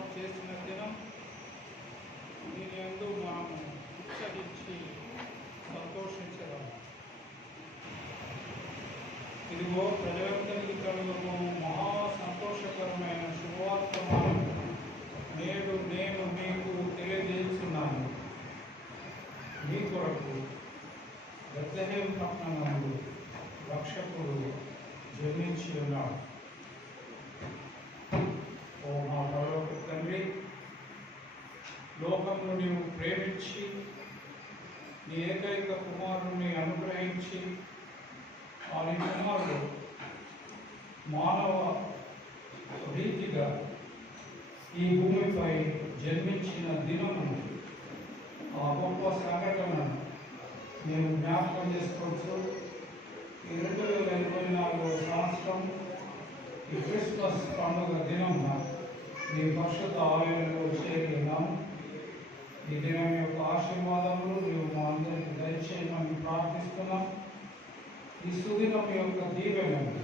ఏర్పాటు చేసిన దినం. దీని యందు మనము ఉత్సహించి సంతోషించగలం. ఇదిగో ప్రజలందరికీ కలుగు మహా సంతోషకరమైన శుభవర్తమానం నేడు నేను మీకు తెలియజేస్తున్నాను. మీ కొరకు బెత్లెహేము పట్టణమందు రక్షకుడు జన్మించి ఉన్నాడు. ఓ మా పరలోక తండ్రి, లోకమును నీవు ప్రేమించి నీ ఏకైక కుమారుని అనుగ్రహించి ఆ నీ కుమారుడు మానవ రీతిగా ఈ భూమిపై జన్మించిన దినము, ఆ గొప్ప సంఘటనను మేము జ్ఞాపకం చేసుకోవచ్చు. ఈ 2024 సంవత్సరం ఈ క్రిస్మస్ పండుగ దినమున మీ పరిశుద్ధ ఆలయంలో చేరినాము. ఈ దినం యొక్క ఆశీర్వాదములు నీవు మా అందరికీ దయచేయమని ప్రార్థిస్తున్నాం. ఈ సుదినం యొక్క దీవెనలు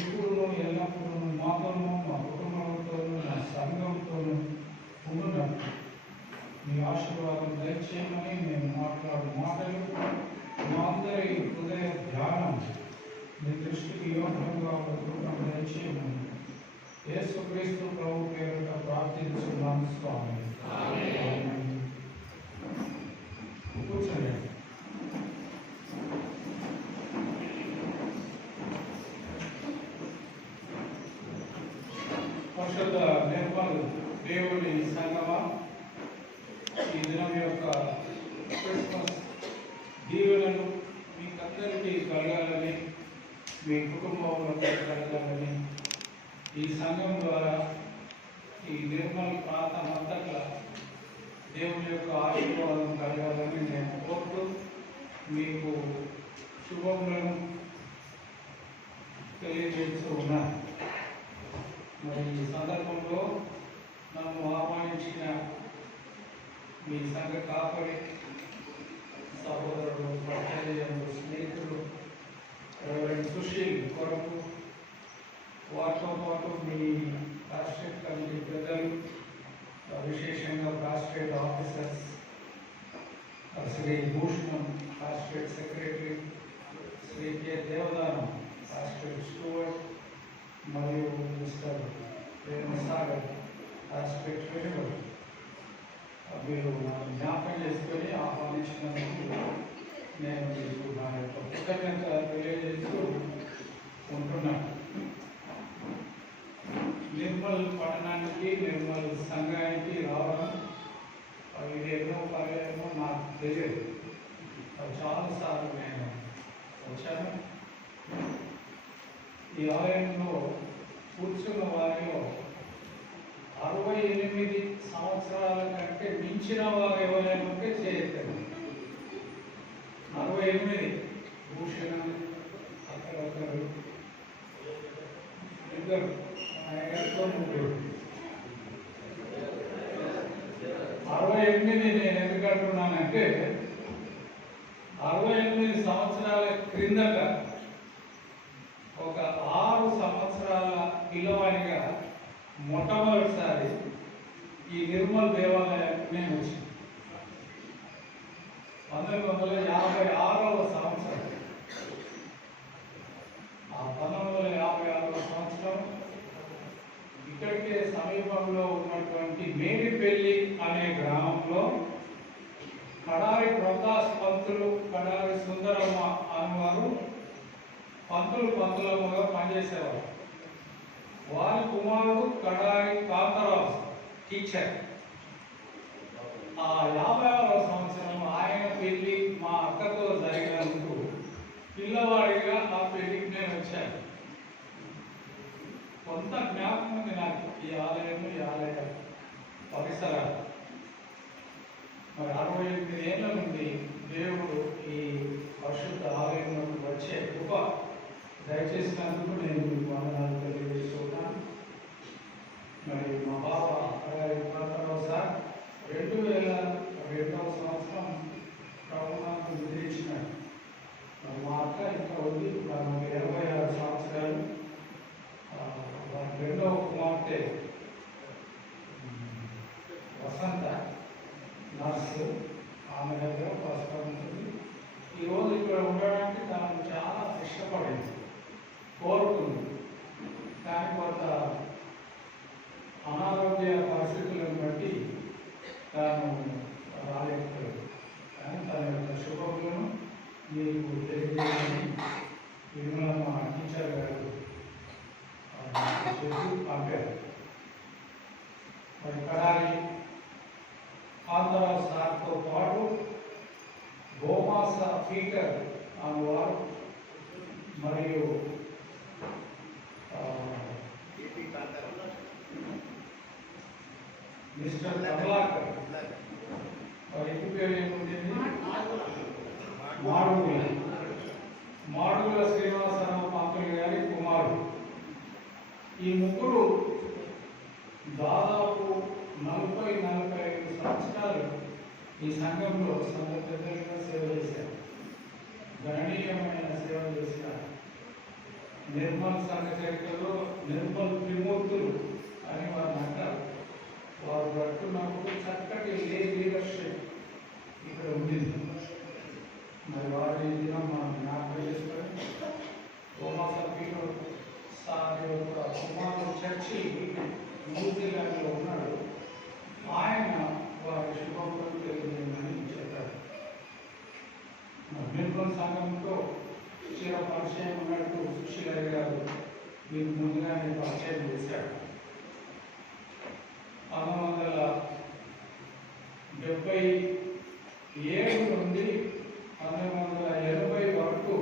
ఇప్పుడు ఎల్లప్పుడూ మాతోనూ, మా కుటుంబంతోనూ, మా సంఘంతోనూ ఉండునట్టు మీ ఆశీర్వాదం దయచేయమని మేము మాట్లాడు మాటలు మా అందరి హృదయ ధ్యానం మీ దృష్టికి యోగ్యంగా దయచేయమని యేసుక్రీస్తు ప్రభు పేరుట ప్రార్థించున్నాను స్వామి. కూర్చోండి. పరిశుద్ధ నిర్మల్ దేవుని సంగమా, ఈ దినం యొక్క క్రిస్మస్ దీవెనలు మీకందరికీ కలగాలని, మీ కుటుంబంలో కలగాలని, ఈ సంఘం ద్వారా ఈ నిర్మల్ ప్రాంతం అంతటా దేవుని యొక్క ఆశీర్వాదం కలగాలని నేను కోరుతూ మీకు శుభములను తెలియజేస్తూ ఉన్నాను. మరి ఈ సందర్భంలో నన్ను ఆహ్వానించిన మీ సంఘ కాపరి సహోదరుడు, పరిచర్యలు, స్నేహితులు, సుశీల్ కొరకు, వాటితో పాటు మీ రాష్ట్రీయ కమిటీ పెద్దలు, విశేషంగా రాష్ట్రీయ ఆఫీసర్స్, శ్రీ భూషణం రాష్ట్రీయ సెక్రటరీ, శ్రీ కె దేవదానం రాష్ట్రీయ స్టూవర్డ్, మరియు మిస్టర్ ప్రేమసాగర్ రాష్ట్రీయ ట్రెజరర్, మీరు జ్ఞాపకం చేసుకొని ఆహ్వానించినందుకు నేను మీకు నా యొక్క కృతజ్ఞత తెలియజేస్తూ ఉంటున్నాను. నిర్మల్ పట్టణానికి, నిర్మల్ సంఘానికి రావడం ఇది ఎన్నో పర్యాయమో నాకు తెలియదు. చాలాసార్లు నేను వచ్చాను. ఈ ఆలయంలో కూర్చున్న వారిలో 68 సంవత్సరాల కంటే మించిన వారు ఎవరైనా ఉంటే చేయొద్దండి. 68 భూషణం అక్కడొక్కరు ఇద్దరు 68 నేను ఎందుకు అంటున్నానంటే 68 సంవత్సరాల క్రిందట ఒక 6 సంవత్సరాల పిల్లవాడిగా మొట్టమొదటిసారి ఈ నిర్మల్ దేవాలయానికి నేను వచ్చింది. 1956వ సంవత్సరం. ఆ 1956వ సంవత్సరం ఇక్కడికే సమీపంలో ఉన్నటువంటి మేడిపల్లి అనే గ్రామంలో కడారి ప్రకాశ్ పంతులు, కడారి సుందరమ్మ అనేవారు పంతులమ్మగా పనిచేసేవారు. వారి కుమారుడు కడారి కాంతారావు టీచర్. ఆ 56వ సంవత్సరం ఆయన పెళ్లి మా అక్కతో జరిగినందుకు పిల్లవాడిగా ఆ పెళ్లికి నేను వచ్చాను. కొంత జ్ఞాపకం ఉంది నాకు ఈ ఆలయం, ఈ ఆలయ పరిసరాలు. మరి 68 ఏళ్ళ నుండి దేవుడు ఈ పరిశుద్ధ ఆలయంలోకి వచ్చే కృప దయచేసినందుకు నేను వందనాలు తెలియజేస్తున్నాను. మరి మా బావ కాంతారావు సార్ 2002వ సంవత్సరం ప్రభుత్వానికి విధించినాడు. మా అక్క ఇంకా ఉంది, 26 సంవత్సరాలు. వారి రెండవ కుమార్తె వసంత నర్సు, ఆమె దగ్గర ప్రస్తుతం ఉంటుంది. ఈరోజు ఇక్కడ ఉండడానికి తాను చాలా ఇష్టపడింది, కోరుకుంది. కానీ కొంత అనారోగ్య పరిస్థితులను బట్టి తాను రాలేకపోయింది. కానీ తన యొక్క శుభములను మీకు తెలియజేయని నిర్మలమ్మ టీచర్ గారు చేసి పంపారు. మరి కడారి కాంతారావు సార్తో పాటు గోమాస పీటర్ అనేవారు మరియు మిస్టర్ కమలాకర్, వారి ఇంటి పేరు ఏముంటుంది, మాడుగుల శ్రీనివాసరావు పంతులు గారి కుమారుడు. ఈ ముగ్గురు దాదాపు 40-45 సంవత్సరాలు ఈ సంఘంలో సంఘ పెద్దలుగా సేవ చేశారు, గణనీయమైన సేవ చేశారు. నిర్మల్ సంఘ చరిత్రలో నిర్మల్ త్రిమూర్తులు అని వారు అంటారు. వారు పట్టున్నప్పుడు చక్కటి లీడర్షిప్ ఇక్కడ ఉండింది. మరి వారి దినం మనం జ్ఞాపకం చేసుకొని గోమాస పీటర్ సార్ యొక్క కుమారుడు చర్చి న్యూజిలాండ్లో ఉన్నాడు. ఆయన వారి శుభములను తెలియజేయమని చెప్పారు. నిర్మల్ సంఘంతో చిర పరిచయం ఉన్నట్టు సుశీలయ్య గారు మీకు ముందుగానే పరిచయం చేశాడు. 1977 నుండి 1980 వరకు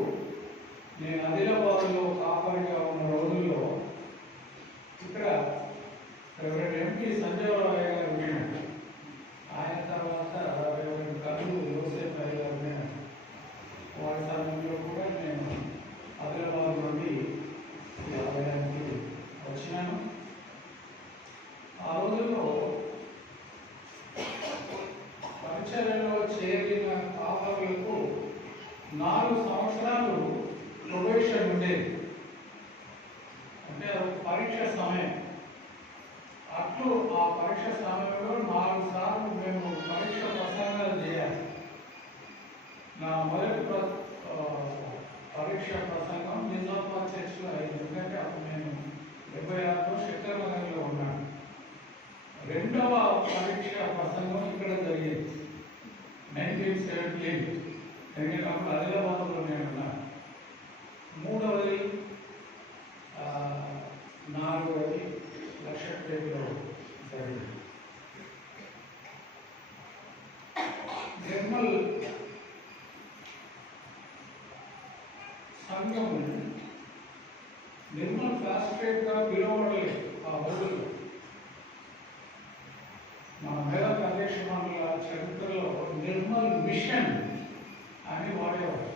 నేను ఆదిలాబాద్లో కాపరిగా ఉన్న రోజుల్లో ఇక్కడ ఎంపీ సంజయరావు గారు ఉన్నాడు. ఆయన తర్వాత కర్నూలు యోసేఫ్ గారు ఉన్నాడు. వారి సమయంలో కూడా నేను ఆదిలాబాద్ నుండి ఆలయానికి వచ్చినాను. ఆ రోజుల్లో పరిచర్యలో చేరిన కాపరులకు 4 సంవత్సరాలు ప్రొబేషన్ ఉండేది. అంటే అది పరీక్ష సమయం. అట్లు ఆ పరీక్ష సమయంలో 4 సార్లు మేము పరీక్ష ప్రసంగాలు చేయాలి. నా మొదటి పరీక్ష ప్రసంగం నిజామాబాద్ చర్చిలో అయింది. ఎందుకంటే అప్పుడు నేను 76లో శంకర్ నగర్లో ఉన్నాను. రెండవ పరీక్ష ప్రసంగం ఇక్కడ జరిగింది 1978. ఎందుకంటే అప్పుడు ఆదిలాబాద్లో నేను ఉన్నాను. మూడవది 4వది లక్షపేటలో జరిగింది. నిర్మల్ సంఘం నిర్మల్ ఫ్లాస్ట్రేట్గా పిలువబడలేదు. ఆ రోజుల్లో మన మేధక్ అధ్యక్ష మండల చరిత్రలో నిర్మల్ మిషన్ అని వాడేవారు.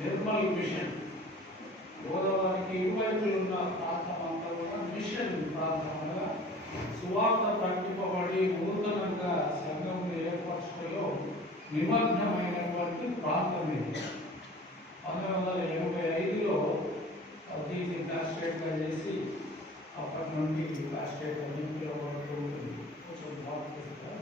నిర్మల్ మిషన్ గోదావరికి ఇరువైపులు ఉన్న ప్రాంతం అంతా కూడా మిషన్ ప్రాంతంగా సువార్త ప్రకటింపబడి నూతనంగా సంఘం ఏర్పరచడంలో నిమగ్నమైనటువంటి ప్రాంతం ఇది. 1985లో దీన్ని ఫ్లాస్ట్రేట్గా చేసి అప్పటి నుండి ఫ్లాస్ట్రేట్ అని పిలువబడుతూ ఉంటుంది. కొంచెం బాగుంటుందా?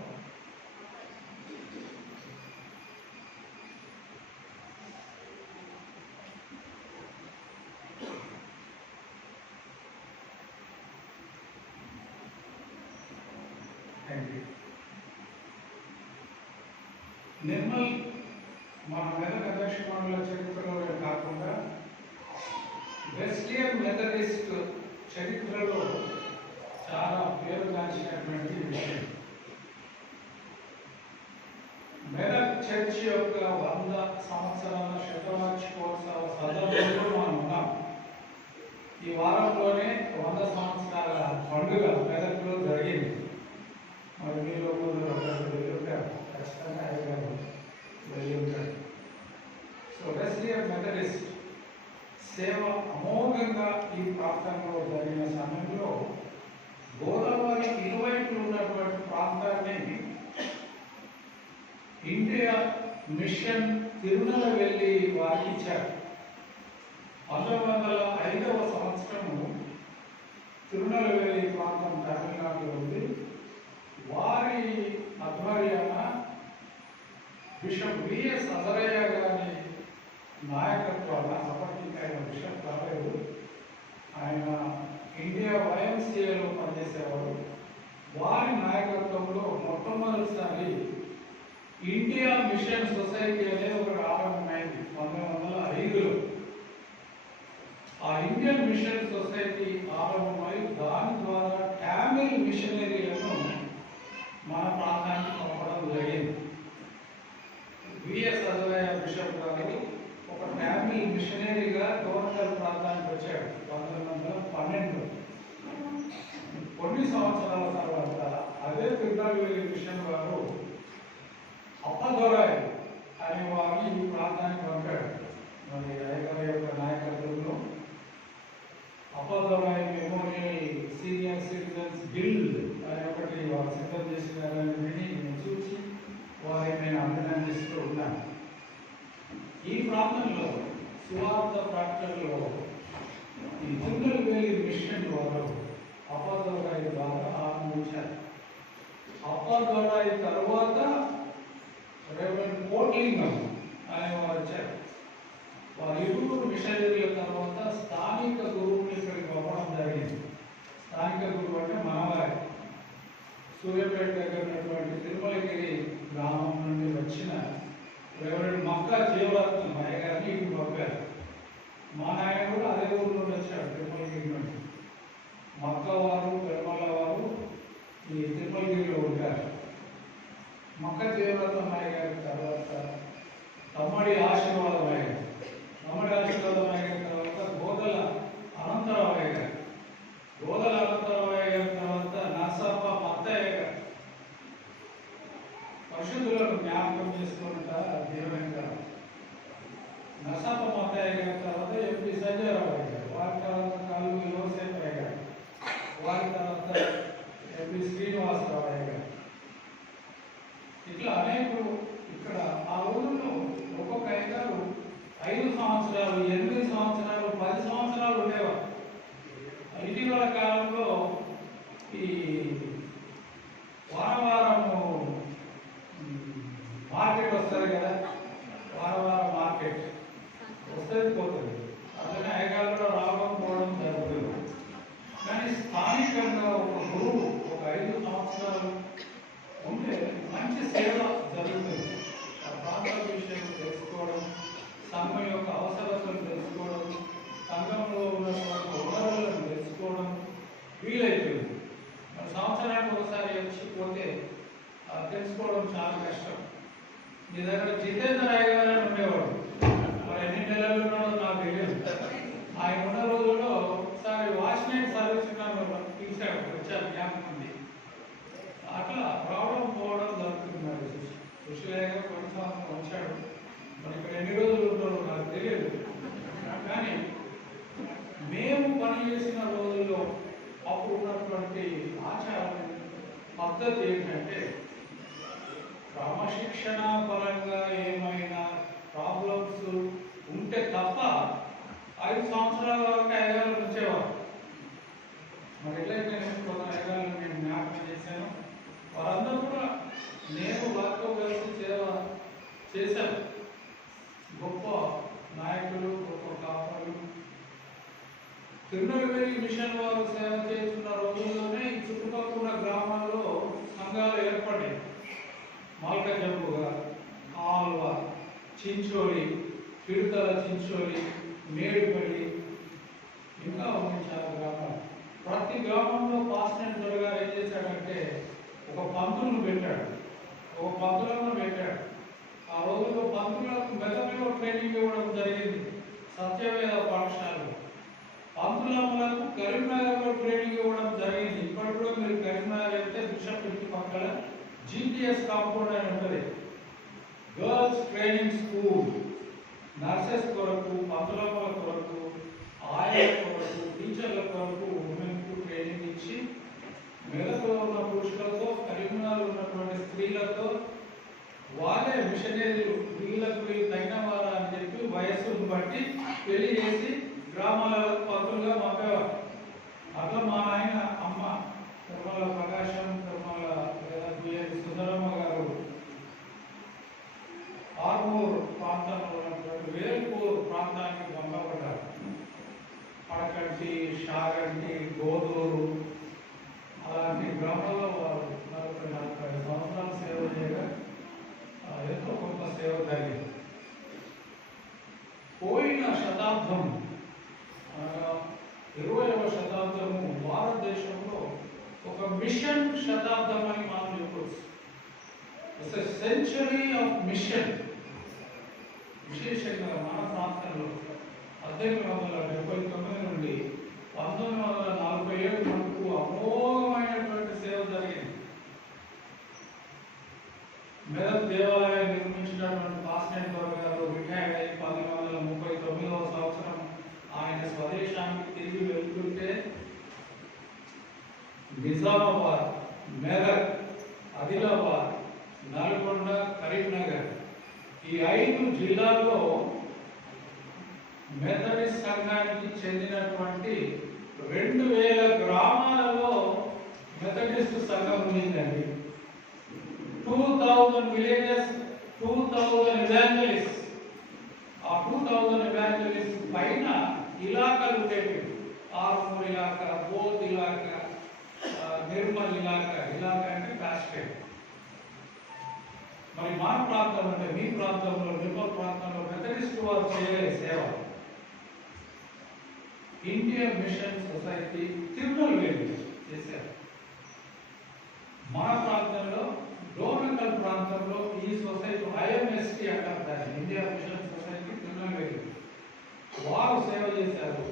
నిర్మల్ మన మెదక్ అధ్యక్ష మండల చరిత్రలోనే కాకుండా వెస్లియన్ మెథడిస్ట్ చరిత్రలో చాలా పేరుగాంచినటువంటి విషయం. మెదక్ చర్చ్ యొక్క 100 సంవత్సరాల శతవార్షికోత్సవ సందర్భంలో మనం ఉన్నాం. ఈ వారంలోనే 100 సంవత్సరాల పండుగ మెదక్లో జరిగింది. మరి మీలో కొందరు వెళ్ళి ఉంటారు, ఖచ్చితంగా అయ్యారు వెళ్ళి ఉంటారు. సో వెస్లియన్ మెథడిస్ట్ సేవ అమోఘంగా ఈ ప్రాంతంలో జరిగిన సమయంలో గోదావరి ఇరువైపులు ఉన్నటువంటి ప్రాంతాన్ని ఇండియా మిషన్ తిరునెల్వేలి వారికి ఇచ్చారు. 1905వ సంవత్సరము తిరునెల్వేలి ప్రాంతం తమిళనాడులో ఉంది. వారి మొట్టమొదటిసారి ఇండియా మిషన్ సొసైటీ అనేది ఒకటి ఆరంభమైంది 1905లో. ఆ ఇండియన్ మిషన్ సొసైటీ ఆరంభమై దాని ద్వారా టామిల్ మిషనరీలను మన ప్రాంతానికి పంపడం జరిగింది. విఎస్ అజరయ్య బిషప్ గారు ఒక టామిల్ మిషనరీగా టోర్నకల్ ప్రాంతానికి వచ్చాడు 1912. కొన్ని సంవత్సరాల తర్వాత అదే తిరుపతి మిషన్ గారు అప్పదొరాయ్ అనే వారిని ఈ ప్రాంతానికి పంపాడు. మరి అయ్యగారి యొక్క నాయకత్వంలో అప్పదొరాయ్ మెమోరియల్ సీనియర్ సిటిజన్స్ గిల్డ్ అనే ఒకటి వారు సిద్ధం చేసినారని విని నేను చూసి వారిని నేను అభినందిస్తూ ఉన్నాను. ఈ ప్రాంతంలో సువార్త ఫ్యాక్టరీలో ఈ తిరుమలవేలి మిషన్ వారు అప్పదొరాయ్ ద్వారా ఆరంభించారు. అప్పదొరాయ్ తర్వాత రెవరెండ్ కోట్లింగం అనేవారు వచ్చారు. వారు ఇరువురు మిషనరీల తర్వాత స్థానిక గురువుని ఇక్కడికి పంపడం జరిగింది. స్థానిక గురువు అంటే మనవారి సూర్యాపేట దగ్గర ఉన్నటువంటి తిరుమలగిరి గ్రామం నుండి వచ్చిన రెవరెండ్ మక్కా జీవరత్నం అయ్య గారిని ఇటు పంపారు. మా నాయన కూడా అదే ఊరు నుండి వచ్చాడు, తిరుమలగిరి నుండి. మక్కా వారు పెరుమల వారు ఈ తిరుమలగిరిలో ఉంటారు. మక్కా జీవరత్నం అయ్య గారి తర్వాత తమ్మడి ఆశీర్వాదం అయ్య గారు, తమ్మడి ఆశీర్వాదం అయ్య గారి తర్వాత గోదల అనంతరావు అయ్య గారు, గోదల అనంతరావు అయ్య గారి తర్వాత నరసప్ప మత్తయ్య గారు. పరిశుద్ధులను జ్ఞాపకం చేసుకుంట దీవెనకరం. నరసప్ప మత్తయ్య గారి తర్వాత ఎంపీ సంజయరావు అయ్య గారు, వారి తర్వాత కాలువి లోసేపయ్య గారు, వారి తర్వాత ఎంపీ శ్రీనివాసరావు అయ్య గారు. ఇట్లా అనేకులు ఇక్కడ ఆ ఊరిలో ఒక్కొక్క అయ్యగారు 5 సంవత్సరాలు, 8 సంవత్సరాలు, 10 సంవత్సరాలు ఉండేవారు. ఇటీవల కాలంలో ఈ వారవారము మార్కెట్ వస్తుంది కదా, వారవారం మార్కెట్ వస్తుంది పోతుంది. అట్లనే అయ్యగారులో రావడం పోవడం జరుగుతుంది. కానీ స్థానికంగా ఒక గురువు ఒక 5 సంవత్సరాలు ఉంటే మంచి సేవ జరుగుతుంది. ఆ ప్రాంతాల విషయం తెలుసుకోవడం, సంఘం యొక్క అవసరాలను తెలుసుకోవడం, సంఘంలో ఉన్నటువంటి వనరులను తెలుసుకోవడం వీలైపోయింది. మరి సంవత్సరానికి ఒకసారి వచ్చిపోతే తెలుసుకోవడం చాలా కష్టం. మీ దగ్గర జితేంద్ర రాయ్ గారు అని ఉండేవాడు. మరి ఎన్ని నెలలు ఉన్నాడో నాకు తెలియదు. ఆయన ఉన్న రోజుల్లో ఒకసారి వాచ్మెన్ సర్వీస్ పిలిచాడు, వచ్చారు, జ్ఞాపకం ఉంది. అట్లా రావడం పోవడం జరుగుతున్నారు. సుశీలయ్య కొన్ని సంవత్సరం వచ్చాడు. మరి ఇక్కడ ఎన్ని రోజులు ఉంటారో నాకు తెలియదు. కానీ మేము పనిచేసిన రోజుల్లో అప్పుడు ఉన్నటువంటి ఆచారం పద్ధతి ఏంటంటే, క్రమశిక్షణ పరంగా ఏమైనా ప్రాబ్లమ్స్ ఉంటే తప్ప 5 సంవత్సరాల వరకు అయ్యగారు ఉంచేవారు. మరి ఎట్లయితే నేను కొంత అయ్యగారు నేను జ్ఞాపకం చేశాను. వారందరూ కూడా నేను వారితో కలిసి సేవ చేశాను. గొప్ప నాయకులు, గొప్ప కాపరులు. తిరునెల్వేలి మిషన్ వారు సేవ చేస్తున్న రోజుల్లోనే ఈ చుట్టుపక్కల గ్రామాల్లో సంఘాలు ఏర్పడ్డాయి. మల్కజంబుగా, ఆల్వ, చించోలి, పిడుతల చించోలి, మేడిపల్లి, ఇంకా ఉన్నాయి చాలా గ్రామాలు. ప్రతి గ్రామంలో పాస్టెంట్ గారు ఏం చేశాడంటే ఒక పంతులను పెట్టాడు, ఒక పంతులను పెట్టాడు. ఆ రోజుల్లో పంతులకు మెదడులో ట్రైనింగ్ ఇవ్వడం జరిగింది సత్యవేద పాఠశాలలో. పంతులములకు కరీంనగర్లో ట్రైనింగ్ ఇవ్వడం జరిగింది. ఇప్పుడు కూడా మీరు కరీంనగర్ వెళ్తే బిషప్ ఇంటి పక్కన జీటీఎస్ కాంపౌండ్ అని ఉంటుంది. గర్ల్స్ ట్రైనింగ్ స్కూల్, నర్సెస్ కొరకు, పంతులముల కొరకు, ఆయా కొరకు, టీచర్ల కొరకు ఉమెన్కు ట్రైనింగ్ ఇచ్చి మెదడులో ఉన్న పురుషులతో, కరీంనగర్లో ఉన్నటువంటి స్త్రీలతో వాళ్ళే మిషనరీలు వీళ్ళకు వీళ్ళు తగిన వారా అని చెప్పి వయస్సును బట్టి పెళ్లి చేసి గ్రామాలలో పంతులుగా పంపేవారు. అట్లా మా నాయన అమ్మ తిరుమల ప్రకాశం, తిరుమల లేదా బిఎన్ సుందరమ్మ గారు ఆర్మూర్ ప్రాంతంలో ఉన్నటువంటి వేల్పూర్ ప్రాంతానికి పంపబడ్డారు. పడకంటి, షాగంటి, గోదూరు అలాంటి గ్రామాల్లో వారు 40-45 సంవత్సరాలు సేవ మిషన్ శతాబ్దం అని మనం చెప్పవచ్చు. It's a century of mission. విశేషంగా మన ప్రాంతంలో 1879 నుండి 1947 వరకు అమోఘమైనటువంటి సేవ జరిగింది. మెదక్ దేవాలయం నిర్మించినటువంటి కాసినేని దొర గారు రిటైర్డ్ అయి 1939వ సంవత్సరం ఆయన స్వదేశానికి తిరిగి వెళ్తుంటే నిజామాబాద్, మెదక్, ఆదిలాబాద్, నల్గొండ, కరీంనగర్ ఈ 5 జిల్లాల్లో మెథడిస్ట్ సంఘానికి చెందినటువంటి 2000 గ్రామాలలో మెథడిస్ట్ సంఘం ఉండిందండి. 2000 విలేజెస్, 2000 ఎవాంజలిస్ట్. ఆ 2000 ఎవాంజలిస్ట్ పైన ఇలాకాలు ఉండేవి. ఆర్మూర్ ఇలాకా, బోధ్ ఇలాకా, నిర్మల్ ఇలాకా. ఇలాకా అంటే కాస్టేట్. మరి మా ప్రాంతం అంటే మీ ప్రాంతంలో, నిర్మల్ ప్రాంతంలో మెథడిస్ట్ వారు చేయగలిగే సేవ ఇండియన్ మిషన్ సొసైటీ తిరుమలవేలి చేశారు. మన ప్రాంతంలో డోర్నకల్ ప్రాంతంలో ఈ సొసైటీ ఐఎంఎస్టీ అంటారు, ఇండియా మిషన్ సొసైటీ తిరుమలవేలి. వారు సేవ చేశారు.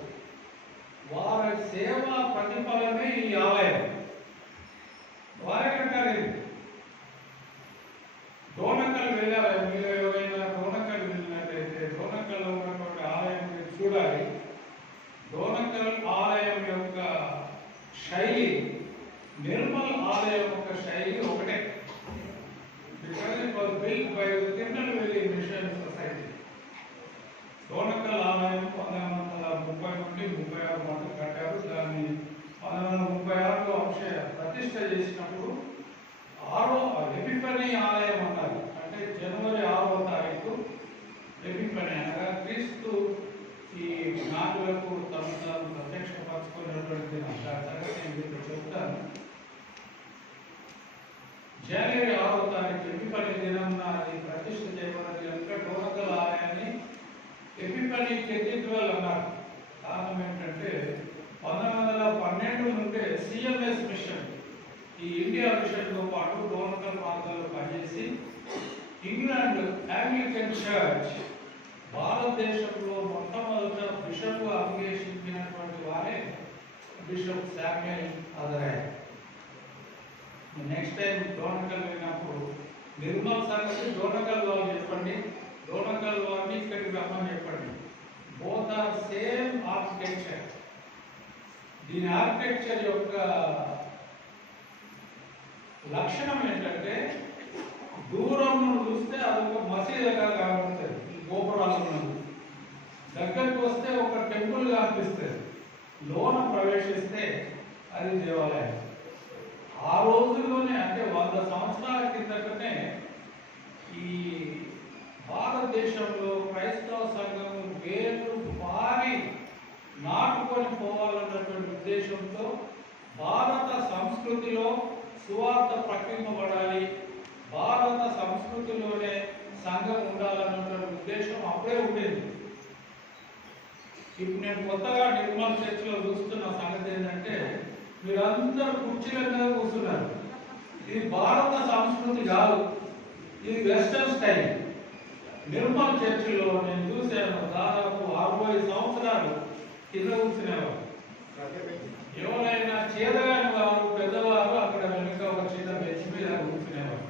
వారి సేవా ప్రతిఫలమే ఈ ఆలయం. వారే కట్టారు. డోర్నకల్ వెళ్ళారు. మీరు ఎవరైనా డోర్నకల్ వెళ్ళినట్లయితే డోర్నకల్లో ఉన్నటువంటి ఆలయం మీరు చూడాలి. డోర్నకల్ ఆలయం యొక్క శైలి నిర్మల్ ఆలయం యొక్క శైలి ఒకటే. Because it was built by the Tirunelveli mission society. Dornakal ఆలయం 1930 నుండి 36 మధ్య కట్టారు. దాన్ని 1936లో ప్రతిష్ఠ చేసినప్పుడు ఎపిఫనీ ఆలయం అన్నారు. అంటే జనవరి 6వ తారీఖు ఎపిఫనీ అనగా క్రీస్తు ఈ జ్ఞానులకు తను తాను ప్రత్యక్షపరచుకున్నటువంటి దినం. దాని సంగతి నేను మీకు చెప్తాను. జనవరి 6వ తారీఖు ఎపిఫనీ దినం అది ప్రతిష్ఠ చేయబడింది కనుక డోర్నకల్ ఆలయాన్ని ఎపిఫనీ కెథీడ్రల్ అన్నారు. కారణం ఏంటంటే 1912 నుండే సిఎంఎస్ మిషన్ ఈ ఇండియా మిషన్తో పాటు డోర్నకల్ ప్రాంతాల్లో పనిచేసి ఇంగ్లాండ్ యాంగ్లికన్ చర్చ్ భారతదేశంలో మొట్టమొదట బిషప్గా అభిషేకించినటువంటి వారే bishop Samuel Azariah. Next time Dornakal వెళ్ళినప్పుడు నిర్మల్ సంగతి డోర్నకల్ వాళ్ళు చెప్పండి, డోర్నకల్ వారిని ఇక్కడికి రమ్మని చెప్పండి. Both are same architecture. దీని ఆర్కిటెక్చర్ యొక్క లక్షణం ఏంటంటే దూరం నుండి చూస్తే అదొక మసీదుగా కనిపిస్తుంది. ఈ గోపురాలు ఉన్నది దగ్గరికి వస్తే ఒక టెంపుల్ కనిపిస్తుంది. లోన ప్రవేశిస్తే అది దేవాలయం. ఆ రోజుల్లోనే అంటే 100 సంవత్సరాల కిందటనే ఈ భారతదేశంలో క్రైస్తవ సంఘం వేరు భారీ నాటుకొని పోవాలన్నటువంటి ఉద్దేశంతో భారత సంస్కృతిలో సువార్త ప్రకటింపబడాలి, భారత సంస్కృతిలోనే సంఘం ఉండాలన్నటువంటి ఉద్దేశం అప్పుడే ఉండేది. ఇప్పుడు నేను కొత్తగా నిర్మల్ చర్చిలో చూస్తున్న సంగతి ఏంటంటే మీరందరూ కుర్చీల మీద కూర్చున్నారు. ఇది భారత సంస్కృతి కాదు, ఇది వెస్టర్న్ స్టైల్. నిర్మల్ చర్చిలో నేను చూశాను దాదాపు 60 సంవత్సరాలు కింద కూర్చునేవారు. ఎవరైనా చేదగాని వారు పెద్దవారు అక్కడ వెనుక ఒక చిన్న బెంచ్ మీద కూర్చునేవారు.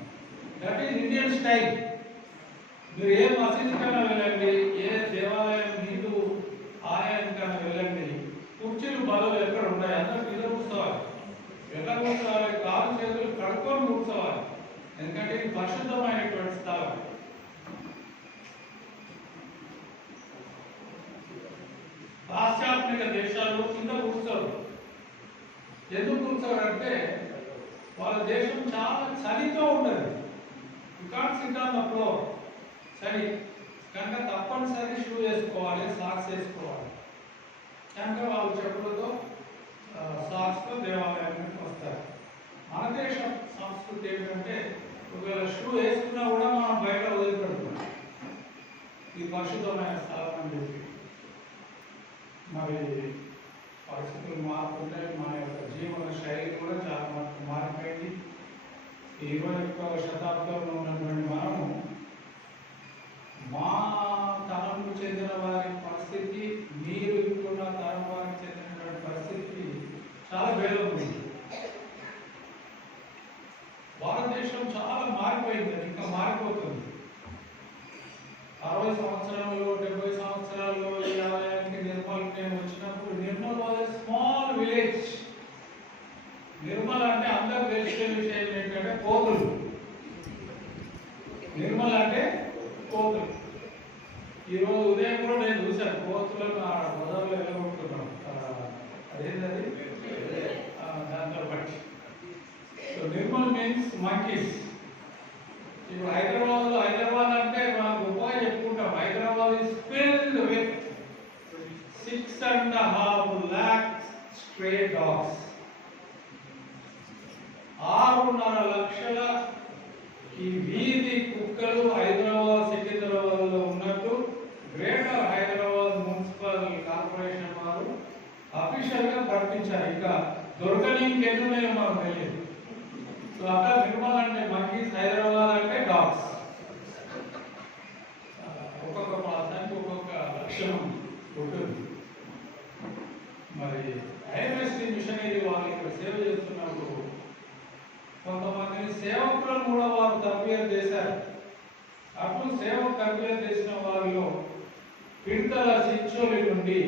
That is Indian style. మీరు ఏ మసీదు కన్నా వెళ్ళండి, ఏ దేవాలయం హిందూ ఆలయానికన్నా వెళ్ళండి, కుర్చీలు బలలు ఎక్కడ ఉన్నాయి, అందరూ కింద కూర్చోవాలి. ఎట్లా కూర్చోవాలి? కాలు చేతులు కడుక్కొని కూర్చోవాలి. ఎందుకంటే ఇది పరిశుద్ధమైనటువంటి స్థలం. పాశ్చాత్య దేశాల్లో కింద కూర్చోరు. ఎందుకు కూర్చోరంటే వాళ్ళ దేశం చాలా చలితో ఉండదు. You can't SIT on the floor, చలి కనుక తప్పనిసరి షూ వేసుకోవాలి, సాక్స్ వేసుకోవాలి. కనుక వాళ్ళు చెప్పులతో సాక్స్తో దేవాలయానికి వస్తారు. మన దేశం సంస్కృతి ఏంటంటే ఒకవేళ షూ వేసుకున్నా కూడా మనం బయట వదిలిపెడుతున్నాం. ఇది పరిశుద్ధమైన స్థలం అని చెప్పి మరి పరిస్థితులు మారుతుంటే మన యొక్క జీవన శైలి కూడా చాలా మారుతుంది. 21వ శతాబ్దంలో ఉన్నటువంటి మనము మా తరంకు చెందిన వారి పరిస్థితి, మీరు ఇప్పుడున్న తరం వారికి చెందినటువంటి పరిస్థితి చాలా భేదం ఉంది. భారతదేశం చాలా మారిపోయింది, ఇంకా మారిపోతుంది. 60 సంవత్సరాల్లో 70 సంవత్సరాల్లో ఈ ఆలయానికి నిర్మల్కి నేను వచ్చినప్పుడు Nirmal was a small village. Nirmal అంటే అందరూ తెలిసిన విషయం ఏంటంటే కోతులు. నిర్మల్ అంటే కోతులు. ఈరోజు ఉదయం కూడా నేను చూశాను కోతులను ఆ గోదావరిలో వెళ్ళగొట్టుకున్నాం. అదేంటది దాంతో బట్టి. So Nirmal means monkeys. ఇప్పుడు హైదరాబాద్ అంటే మనం గొప్పగా చెప్పుకుంటాం. Hyderabad is filled with 6.5 lakhs stray dogs. 6.5 లక్షల ఈ వీధి కుక్కలు హైదరాబాద్ సికింద్రాబాద్లో ఉన్నట్టు గ్రేటర్ హైదరాబాద్ మున్సిపల్ కార్పొరేషన్ వారు అఫీషియల్ గా ప్రకటించారు. ఇంకా దొరకని ఇంకెన్నున్నాయో మనకు తెలియదు. సో అక్కడ నిర్మల్ అంటే మంకీస్, హైదరాబాద్ అంటే డాగ్స్. ఒక్కొక్క ప్రాంతానికి ఒక్కొక్క లక్షణం ఉంటుంది. మరి ఐఎంఎస్టీ మిషనరీ వాళ్ళు ఇక్కడ సేవ చేస్తున్నప్పుడు కొంతమందిని సేవకులను కూడా వారు తరబియత్ చేశారు. అప్పుడు సేవకు తరబియత్ చేసిన వారిలో పిడతల చిచ్చోలి నుండి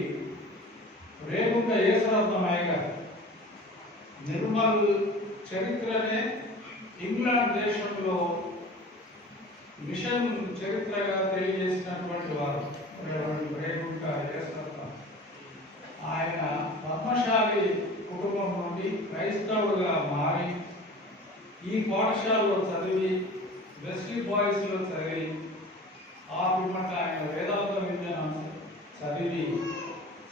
రేగుంట యేసరత్నమయ్య గారు నిర్మల్ చరిత్రనే ఇంగ్లాండ్ దేశంలో మిషన్ చరిత్రగా తెలియజేసినటువంటి వారు రేగుంట యేసరత్నం. ఆయన పద్మశాలి కుటుంబం నుండి క్రైస్తవుడుగా మారి ఈ పాఠశాలలో చదివి వెస్లీ బాయ్స్ లో చదివి ఆ పిమ్మట ఆయన వేదాంత విద్యను చదివి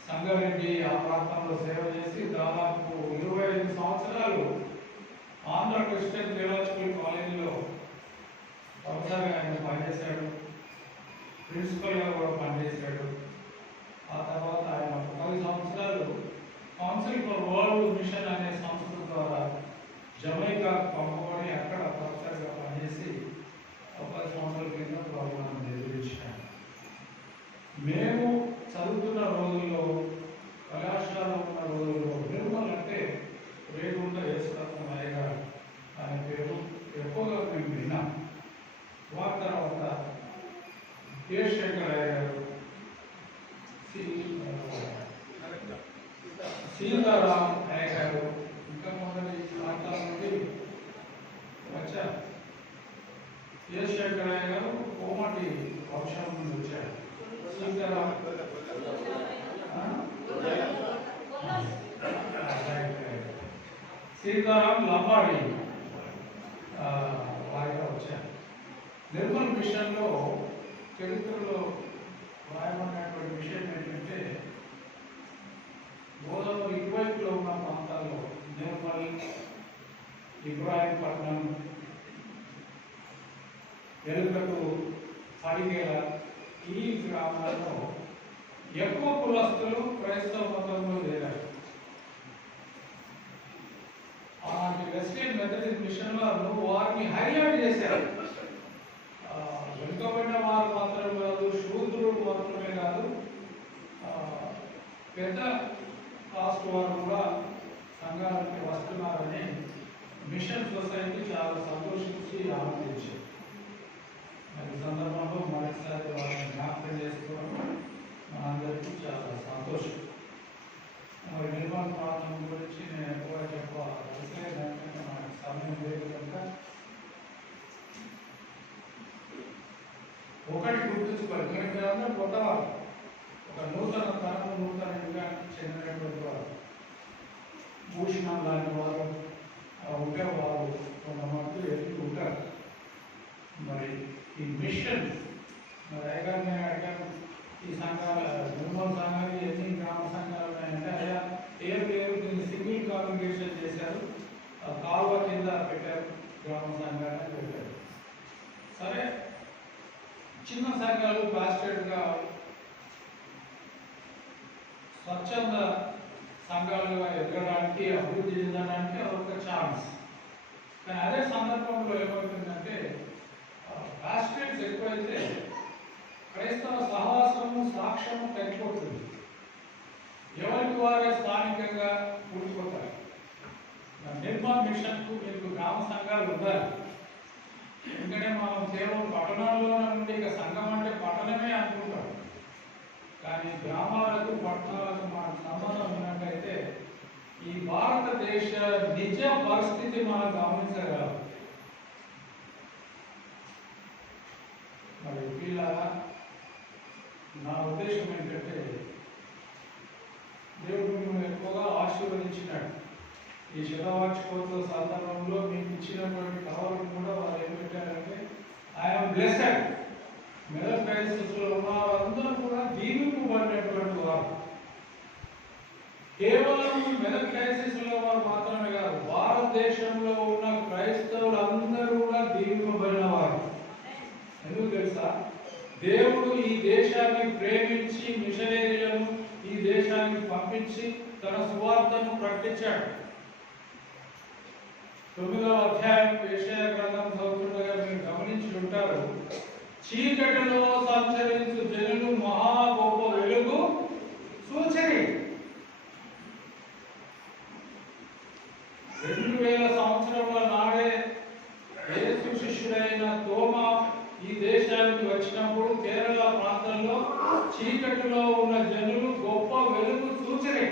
సంగారెడ్డి ఆ ప్రాంతంలో సేవ చేసి దాదాపు 25 సంవత్సరాలు ఆంధ్ర క్రిస్టియన్ థియాలజికల్ కాలేజీలో ప్రొఫెసర్గా ఆయన పనిచేశాడు. ప్రిన్సిపల్గా కూడా పనిచేశాడు. ఆ తర్వాత ఆయన 10 సంవత్సరాలు కౌన్సిల్ ఫర్ వరల్డ్ మిషన్ అనే సంస్థ ద్వారా జమైకా పంపబడి అక్కడ ప్రొఫెసర్గా పనిచేసి 10 సంవత్సరాల కింద ప్రభుత్వాన్ని ఎదురించాడు. మేము చదువుతున్న రోజుల్లో, కళాశాల ఉన్న రోజుల్లో నిర్మల్ అంటే రేగుంట యేసరత్నమయ్య గారు ఆయన పేరు ఎక్కువగా మేము విన్నాం. వారి తర్వాత కె శంకరయ్య గారు, సీతారాం అయ్య గారు, ఇంకా మొదటి ప్రాంతాల నుండి వచ్చారు. కె శంకరయ్య గారు కోమటి వంశం నుండి వచ్చారు. సీతారాం లంబాడి వారిగా వచ్చారు. నిర్మల్ మిషన్లో చరిత్రలో రాయబడినటువంటి విషయం ఏంటంటే గోదావరి ఇరువైపులో ఉన్న ప్రాంతాల్లో నిర్మల్, ఇబ్రాహీంపట్నం, ఎలుకటు, అడిగేల ఈ గ్రామాల్లో ఎక్కువ కులస్తులు క్రైస్తవ మతంలో చేరారు. అలాంటి వెస్లియన్ మెథడిస్ట్ మిషన్ వారు వారిని హైలైట్ చేశారు. వెనుకబడిన వారు మాత్రమే కాదు, శూద్రులు మాత్రమే కాదు, పెద్ద కాస్ట్ వారు కూడా సంఘానికి వస్తున్నారని మిషన్ సొసైటీ చాలా సంతోషించి ఆనందించారు. ఈ సందర్భంలో మరొకసారి వారిని జ్ఞాపకం చేసుకోవడం మనందరికీ చాలా సంతోషం. మరి నిర్మాణ ప్రాంతం గురించి నేను ఎక్కువగా చెప్పాలంటే మనకు సమయం లేదు కనుక ఒకటి గుర్తుంచుకోవాలి. మీరందరూ కొత్తవారు, ఒక నూతన తరం, నూతన యుగానికి చెందినటువంటి వారు, భూషణం లాంటి వారు ఉండేవారు కొంతమంది ఎదురు ఉంటారు. మరి ఈ మిషన్ మరి అయ్యగారు నేను అడిగాను, ఈ సంఘాల నిర్మల్ సంఘాలు ఎన్ని గ్రామ సంఘాలు ఉన్నాయంటే అయ్యా పేరు దీన్ని సింగిల్ కాంగ్రిగేషన్ చేశారు, కాలువ కింద పెట్టారు, గ్రామ సంఘాన్ని పెట్టారు. సరే, చిన్న సంఘాలు ప్లాస్టెడ్గా స్వచ్ఛంద సంఘాలుగా ఎదగడానికి, అభివృద్ధి చెందడానికి అదొక ఛాన్స్. కానీ అదే సందర్భంలో ఏమవుతుందంటే పాస్టరేట్స్ ఎక్కువైతే క్రైస్తవ సహవాసము సాక్ష్యము తగ్గిపోతుంది. ఎవరికి వారే స్థానికంగా కూడిపోతారు. నిర్మల్ మిషన్కు మీకు గ్రామ సంఘాలు ఉండాలి. ఎందుకంటే మనం కేవలం పట్టణాల్లో నుండి ఇక సంఘం అంటే పట్టణమే అనుకుంటాం. కానీ గ్రామాలకు పట్టణాలకు మనకు సంబంధం ఉన్నట్టయితే ఈ భారతదేశ నిజ పరిస్థితి మనం గమనించగలం. మరి వీళ్ళ నా ఉద్దేశం ఏంటంటే దేవుడు మిమ్మల్ని ఎక్కువగా ఆశీర్వదించినాడు. ఈ శతవార్షికోత్సవ సందర్భంలో మీకు ఇచ్చినటువంటి కవర్లు కూడా వారు ఏం పెట్టారంటే ఐఎమ్ బ్లెస్డ్. మిడిల్ క్రైసిస్లో ఉన్న వారందరూ కూడా దీవింపబడినటువంటి వారు. కేవలం మిడిల్ క్రైసిస్లో వారు మాత్రమే కాదు, భారతదేశంలో ఉన్న క్రైస్తవులందరూ కూడా దీవింపబడిన వారు. ఎందుకు తెలుసా? దేవుడు ఈ దేశాన్ని ప్రేమించి మిషనరీలను ఈ దేశానికి పంపించి తన సువార్తను ప్రకటించాడు. 9వ అధ్యాయం యెషయా గ్రంథం చదువుతుండగా మీరు గమనించి ఉంటారు. చీకటిలో సంచరించు జనులు మహా గొప్ప వెలుగు చూచిరి. 2000 సంవత్సరముల నాడే యేసు శిష్యుడైన తోమా ఈ దేశానికి వచ్చినప్పుడు కేరళ ప్రాంతంలో చీకటిలో ఉన్న జనులు గొప్ప వెలుగు చూచిరి.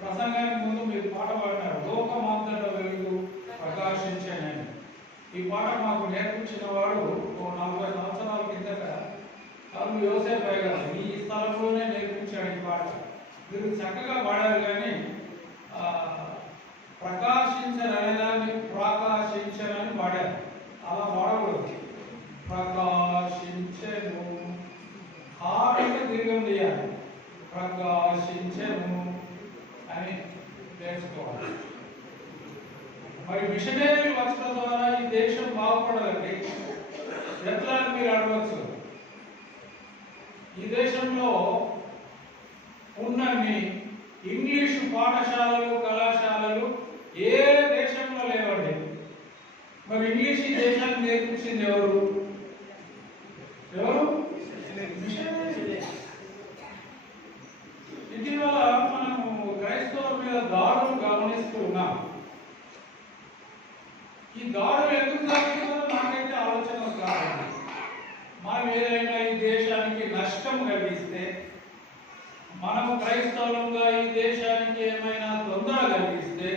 ప్రసంగానికి ముందు మీరు పాట పాడినారు, లోకమంతట వెలుగు ప్రకాశించానని. ఈ పాట మాకు నేర్పించిన వాడు 40 సంవత్సరాల కిందట కర్నూలు యోసేపు గారు ఈ స్థలంలోనే నేర్పించాడు ఈ పాట. మీరు చక్కగా పాడారు, కానీ ప్రకాశించననేదాన్ని ప్రకాశించనని పాడారు. అలా పాడకూడదు. ప్రకాశించెను హారక దీర్ఘం చేయాలి. ప్రకాశించెను అని నేర్చుకోవాలి. మరి మిషనరీ వచ్చడం ద్వారా ఈ దేశం బాగుపడాలండి. ఎట్లా అని మీరు అడగవచ్చు. ఈ దేశంలో ఉన్నన్ని ఇంగ్లీషు పాఠశాలలు కళాశాలలు ఏ దేశంలో లేవండి. మరి ఇంగ్లీష్ ఈ దేశానికి నేర్పించింది ఎవరు? మిషనరీ. ఇటీవల మనము క్రైస్తవుల మీద దాడులు గమనిస్తూ ఉన్నాం. ఈ దాడులు ఎందుకు జరుగుతుందో నాకైతే ఆలోచన కాదు. మనం ఏదైనా ఈ దేశానికి నష్టం కలిగిస్తే, మనము క్రైస్తవులుగా ఈ దేశానికి ఏమైనా తొందర కలిగిస్తే,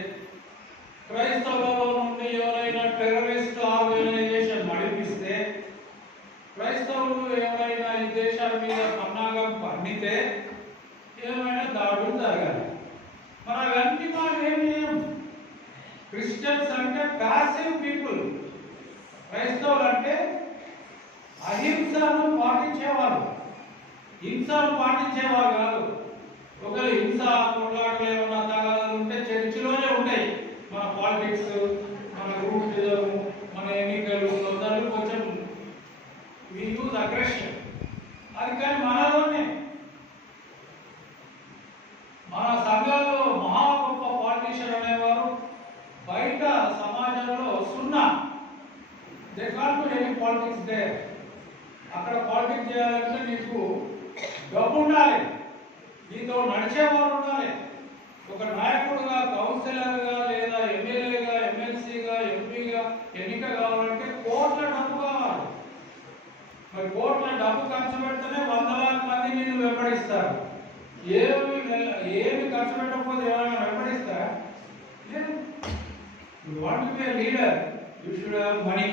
క్రైస్తవులలో నుండి ఎవరైనా టెర్రరిస్ట్ ఆర్గనైజేషన్ నడిపిస్తే, క్రైస్తవులు ఎవరైనా ఈ దేశాల మీద పన్నాగం పండితే ఏమైనా దాడులు జరగాలి. మరి అవన్నీ మనం ఏం చేయం. క్రిస్టియన్స్ అంటే ప్యాసివ్ పీపుల్. క్రైస్తవులు అంటే అహింసను పాటించేవారు, హింసను పాటించేవారు కాదు. ఒకవేళ హింస కొట్లాటలు ఏమన్నా తగాదాలు ఉంటే చర్చిలోనే ఉంటాయి. మన పాలిటిక్స్, మన రూటిజం, మన ఎన్నికలు దాంట్లో కొంచెం వి యూజ్ అగ్రెషన్. అది కానీ మనలోనే మన సంఘాల్లో మహా గొప్ప పాలిటిషియన్ అనేవారు బయట సమాజంలో సున్నా. They can't do any politics there. అక్కడ పాలిటిక్స్ చేయాలంటే నీకు డబ్బు ఉండాలి, నీతో నడిచేవారు ఉండాలి. ఒక నాయకుడుగా, కౌన్సిలర్గా, లేదా ఎమ్మెల్యేగా, ఎమ్మెల్సీగా, ఎంపీగా ఎన్నిక కావాలంటే కోట్ల డబ్బు కావాలి. మరి కోట్ల డబ్బు ఖర్చు పెడితేనే వందలాది మంది నిన్ను వెంబడిస్తారు. ఏమి ఖర్చు పెట్టకపోతే ఎవరైనా వెంబడిస్తారా? లేదు. You want to be a leader, you should have money.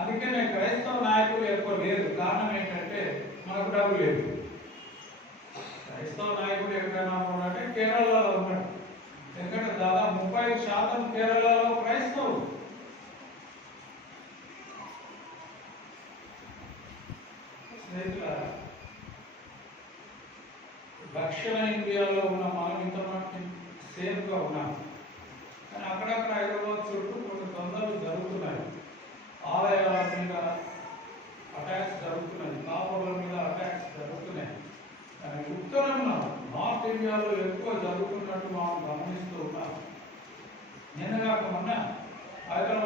అందుకనే క్రైస్తవ నాయకులు ఎక్కువ లేరు. కారణం ఏంటంటే మనకు డబ్బు లేదు. క్రైస్తవ నాయకుడు ఎక్కడైనా ఉన్నాడంటే కేరళలో ఉన్నాడు. ఎందుకంటే దాదాపు 35% కేరళలో క్రైస్తవులు. స్నేహితులారా, దక్షిణ ఇండియాలో ఉన్న మనం ఇంత మట్టి సేఫ్గా ఉన్నాం. కానీ అక్కడక్కడ హైదరాబాద్ చుట్టూ కొన్ని తొందరలు జరుగుతున్నాయి. ఆలయాల మీద అటాక్స్ జరుగుతున్నాయి, కాపుల మీద అటాక్స్ జరుగుతున్నాయి. కానీ ఉత్తరంలో నార్త్ ఇండియాలో ఎక్కువ జరుగుతున్నట్టు మనం గమనిస్తూ ఉన్నాం. నిన్నగాక మొన్న Hyderabad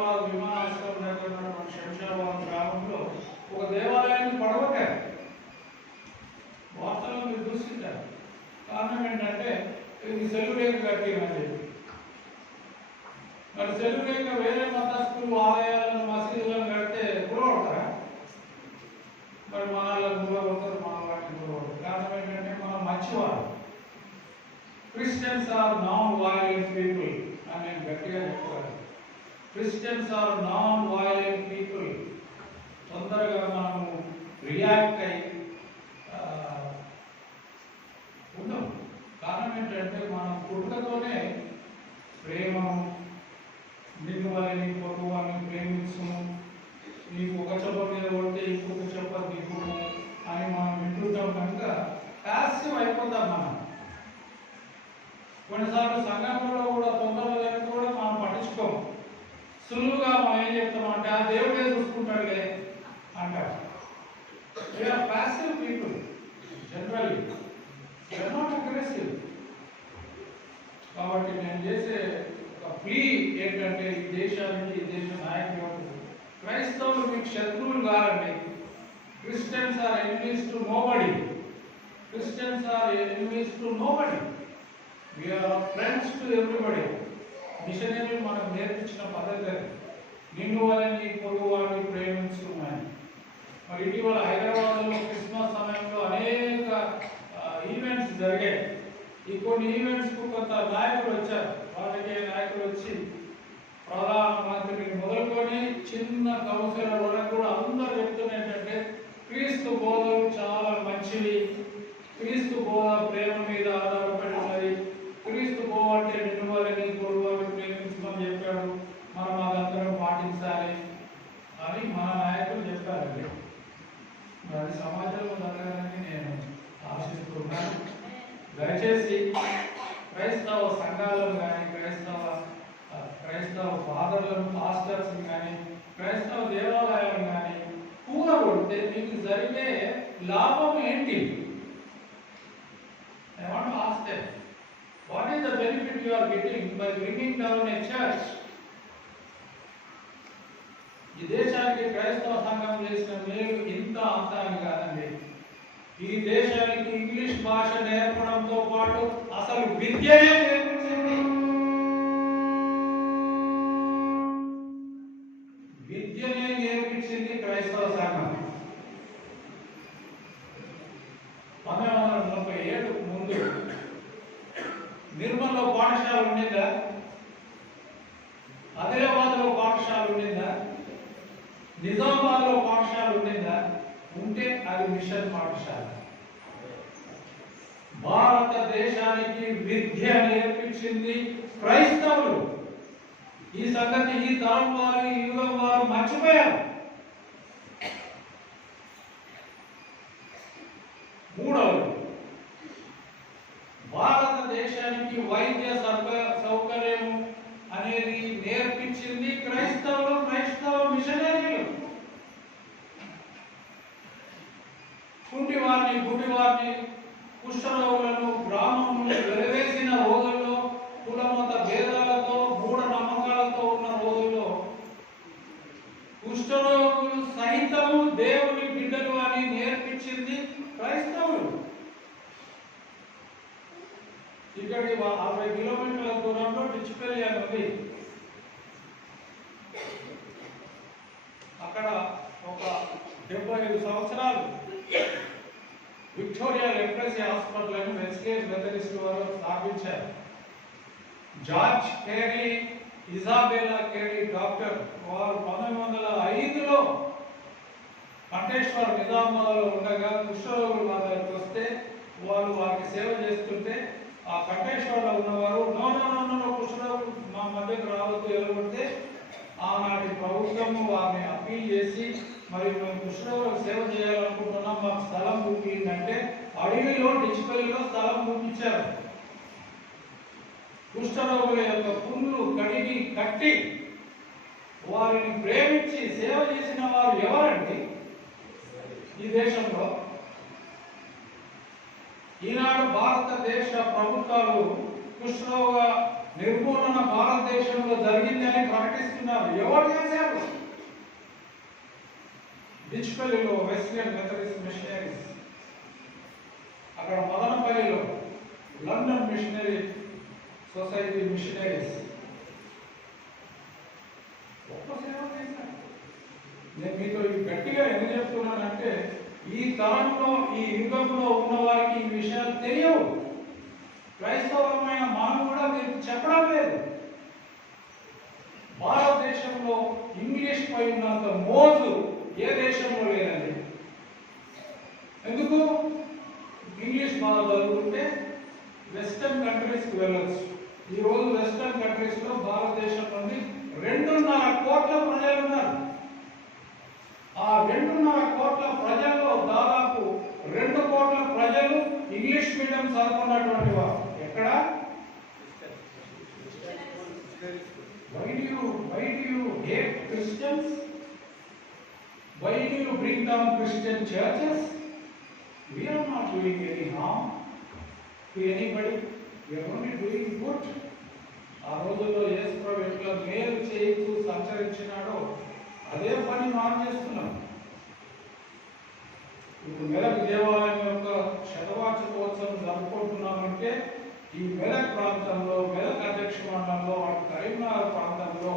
Christians are non violent people. తొందరగా మనము రియాక్ట్ అయ్యి ఉండవు. కారణం ఏంటంటే మనం పుట్టుకతోనే ప్రేమ, నిన్ను వాళ్ళని పొరుగు వాళ్ళని ప్రేమించును, నీకు ఒక చెప్ప మీద కొడితే ఇంకొక చెప్ప దిగుము అని మనం వింటుంటాం కనుక ప్యాసివ్ అయిపోతాం మనం. కొన్నిసార్లు సంఘంలో కూడా తొందరగా కూడా మనం పట్టించుకోము. సులువుగా మనం ఏం చెప్తామంటే ఆ దేవుడే చూసుకుంటాడులే అంటాడు. They are passive people generally. They are not aggressive. కాబట్టి నేను చేసే ఒక ప్లీ ఏంటంటే ఈ దేశానికి, ఈ దేశ నాయకులకు, క్రైస్తవులు మీకు శత్రువులు కారండి. Christians are enemies to nobody. Christians are enemies to nobody. We are friends to everybody. మిషనరీలు మనకు నేర్పించిన పద్ధతి నిన్ను వాళ్ళని పొరుగు వాళ్ళని ప్రేమించుకున్నాయి. మరి ఇటీవల హైదరాబాద్లో క్రిస్మస్ సమయంలో అనేక ఈవెంట్స్ జరిగాయి. ఈ కొన్ని ఈవెంట్స్కు కొంత నాయకులు వచ్చారు. రాజకీయ నాయకులు వచ్చి ప్రధానమంత్రిని మొదలుకొని చిన్న కౌన్సిలర్ వరకు కూడా అందరూ చెప్తున్న ఏంటంటే క్రీస్తు బోధలు చాలా మంచివి, క్రీస్తు బోధ ప్రేమ మీద ఆధారపడి ఉన్నది, క్రీస్తు బోధ అంటే నిన్ను వాళ్ళని పొరుగు వాళ్ళని ప్రేమించమని చెప్పాడు, మనం అదంతరం పాటించాలి అని మన నాయకులు చెప్పారండి. మరి సమాజంలో జరగాలని నేను ఆశిస్తున్నాను. దయచేసి క్రైస్తవ సంఘాలను కానీ, క్రైస్తవ ఫాదర్లను, పాస్టర్స్ కానీ, క్రైస్తవ దేవాలయాలను కానీ కూలగొడితే మీకు జరిగే లాభం ఏంటి? I want to ask them, what is the benefit you are getting by bringing down a church? ఈ దేశానికి క్రైస్తవ సంఘం చేసిన మేలు ఇంత అంత అని కాదండి. ఈ దేశానికి ఇంగ్లీష్ భాష నేర్పడంతో పాటు అసలు విద్యనే నేర్పించింది. విద్యనే నేర్పించింది క్రైస్తవ సంఘం. 1937 ముందు నిర్మల్లో పాఠశాల ఉండిందా? ఆదిలాబాద్లో పాఠశాల ఉండిందా? నిజామాబాద్లో పాఠశాల ఉండిందా? ఉంటే అది మిషన్ పాఠశాల. భారతదేశానికి విద్య నేర్పించింది క్రైస్తవులు. ఈ సంగతి ఈ తరం వారు, ఈ యుగం వారు మర్చిపోయారు. మూడవది, భారతదేశానికి వైద్య సౌకర్యం అనేది నేర్పించింది క్రైస్తవులు, క్రైస్తవ మిషనరీలు. కుంటివారిని, గుడ్డివారిని, కుష్ఠరోగులను గ్రామంలో వెలివేసిన రోజుల్లో, కులమత భేదాలతో, మూఢ నమ్మకాలతో ఉన్న రోజుల్లో కుష్ఠరోగులు సహితము దేవుని బిడ్డలు అని నేర్పించింది క్రైస్తవులు. ఇక్కడికి 60 కిలోమీటర్ల దూరంలో డిచ్పల్లి అని ఉంది. అక్కడ ఒక 75 సంవత్సరాలు విక్టోరియా లెప్రసీ హాస్పిటల్ అని వెస్ట్గేట్ మెథడిస్ట్ వారు స్థాపించారు. జార్జ్ కేరీ, ఇజాబెలా కేరీ డాక్టర్ వారు 1905లో కంఠేశ్వర నిజామాబాద్లో ఉండగా కుష్ఠరోగులు మా దగ్గరికి వస్తే వాళ్ళు వారికి సేవ చేస్తుంటే ఆ కంఠేశ్వరలో ఉన్నవారు నో కుష్ఠరోగులు మా మధ్యకు రావద్దు ఎలగొడితే ఆనాటి ప్రభుత్వము వారిని అప్పీల్ చేసి మరి మేము కుష్ఠరోగులకు సేవ చేయాలనుకుంటున్నాం, మాకు స్థలం చూపిందంటే అడవిలో డిచ్పల్లిలో స్థలం చూపించారు. కుష్ఠరోగుల యొక్క పుండ్లు కడిగి కట్టి వారిని ప్రేమించి సేవ చేసిన వారు ఎవరండి ఈ దేశంలో? ఈనాడు భారతదేశ ప్రభుత్వాలు కుష్ఠరోగ నిర్మూలన భారతదేశంలో జరిగిందని ప్రకటిస్తున్నారు. ఎవరు చేశారు? డిచ్పల్లిలో వెస్ట్గేట్ మెథడిస్ట్ మిషనరీస్, అక్కడ మదనపల్లిలో లండన్ మిషనరీ సొసైటీ మిషనరీస్ గొప్ప సేవ చేశారు. నేను మీతో గట్టిగా ఎందుకు చెప్తున్నానంటే ఈ తరంలో, ఈ యుగంలో ఉన్న వారికి ఈ విషయాలు తెలియవు. క్రైస్తవమైన మనం కూడా మీకు చెప్పడం లేదు. భారతదేశంలో ఇంగ్లీష్ పై ఉన్నంత మోజు ఏ దేశంలో లేదండి. ఎందుకు? ఇంగ్లీష్ బాగా చదువుకుంటే వెస్టర్న్ కంట్రీస్కి వెళ్ళొచ్చు. ఈరోజు వెస్టర్న్ కంట్రీస్లో భారతదేశం నుండి 2.5 కోట్ల ప్రజలు ఉన్నారు. ఆ 2.5 కోట్ల ప్రజల్లో దాదాపు 2 కోట్ల ప్రజలు ఇంగ్లీష్ మీడియం చదువుకున్నటువంటి వారు. ఎక్కడ? Why do you hate Christians? Why do you bring down Christian churches? We are not doing any harm to anybody. We are only doing good. ఆ రోజుల్లో యేసు ప్రభువు ఎట్లా మేలు చేస్తూ సంచరించినాడో అదే పని మనం చేస్తున్నాం. ఇప్పుడు మెదక్ దేవాలయం యొక్క శతవార్షికోత్సవం జరుపుకుంటున్నామంటే ఈ మెదక్ ప్రాంతంలో, మెదక్ అధ్యక్ష మండలంలో, కరీంనగర్ ప్రాంతంలో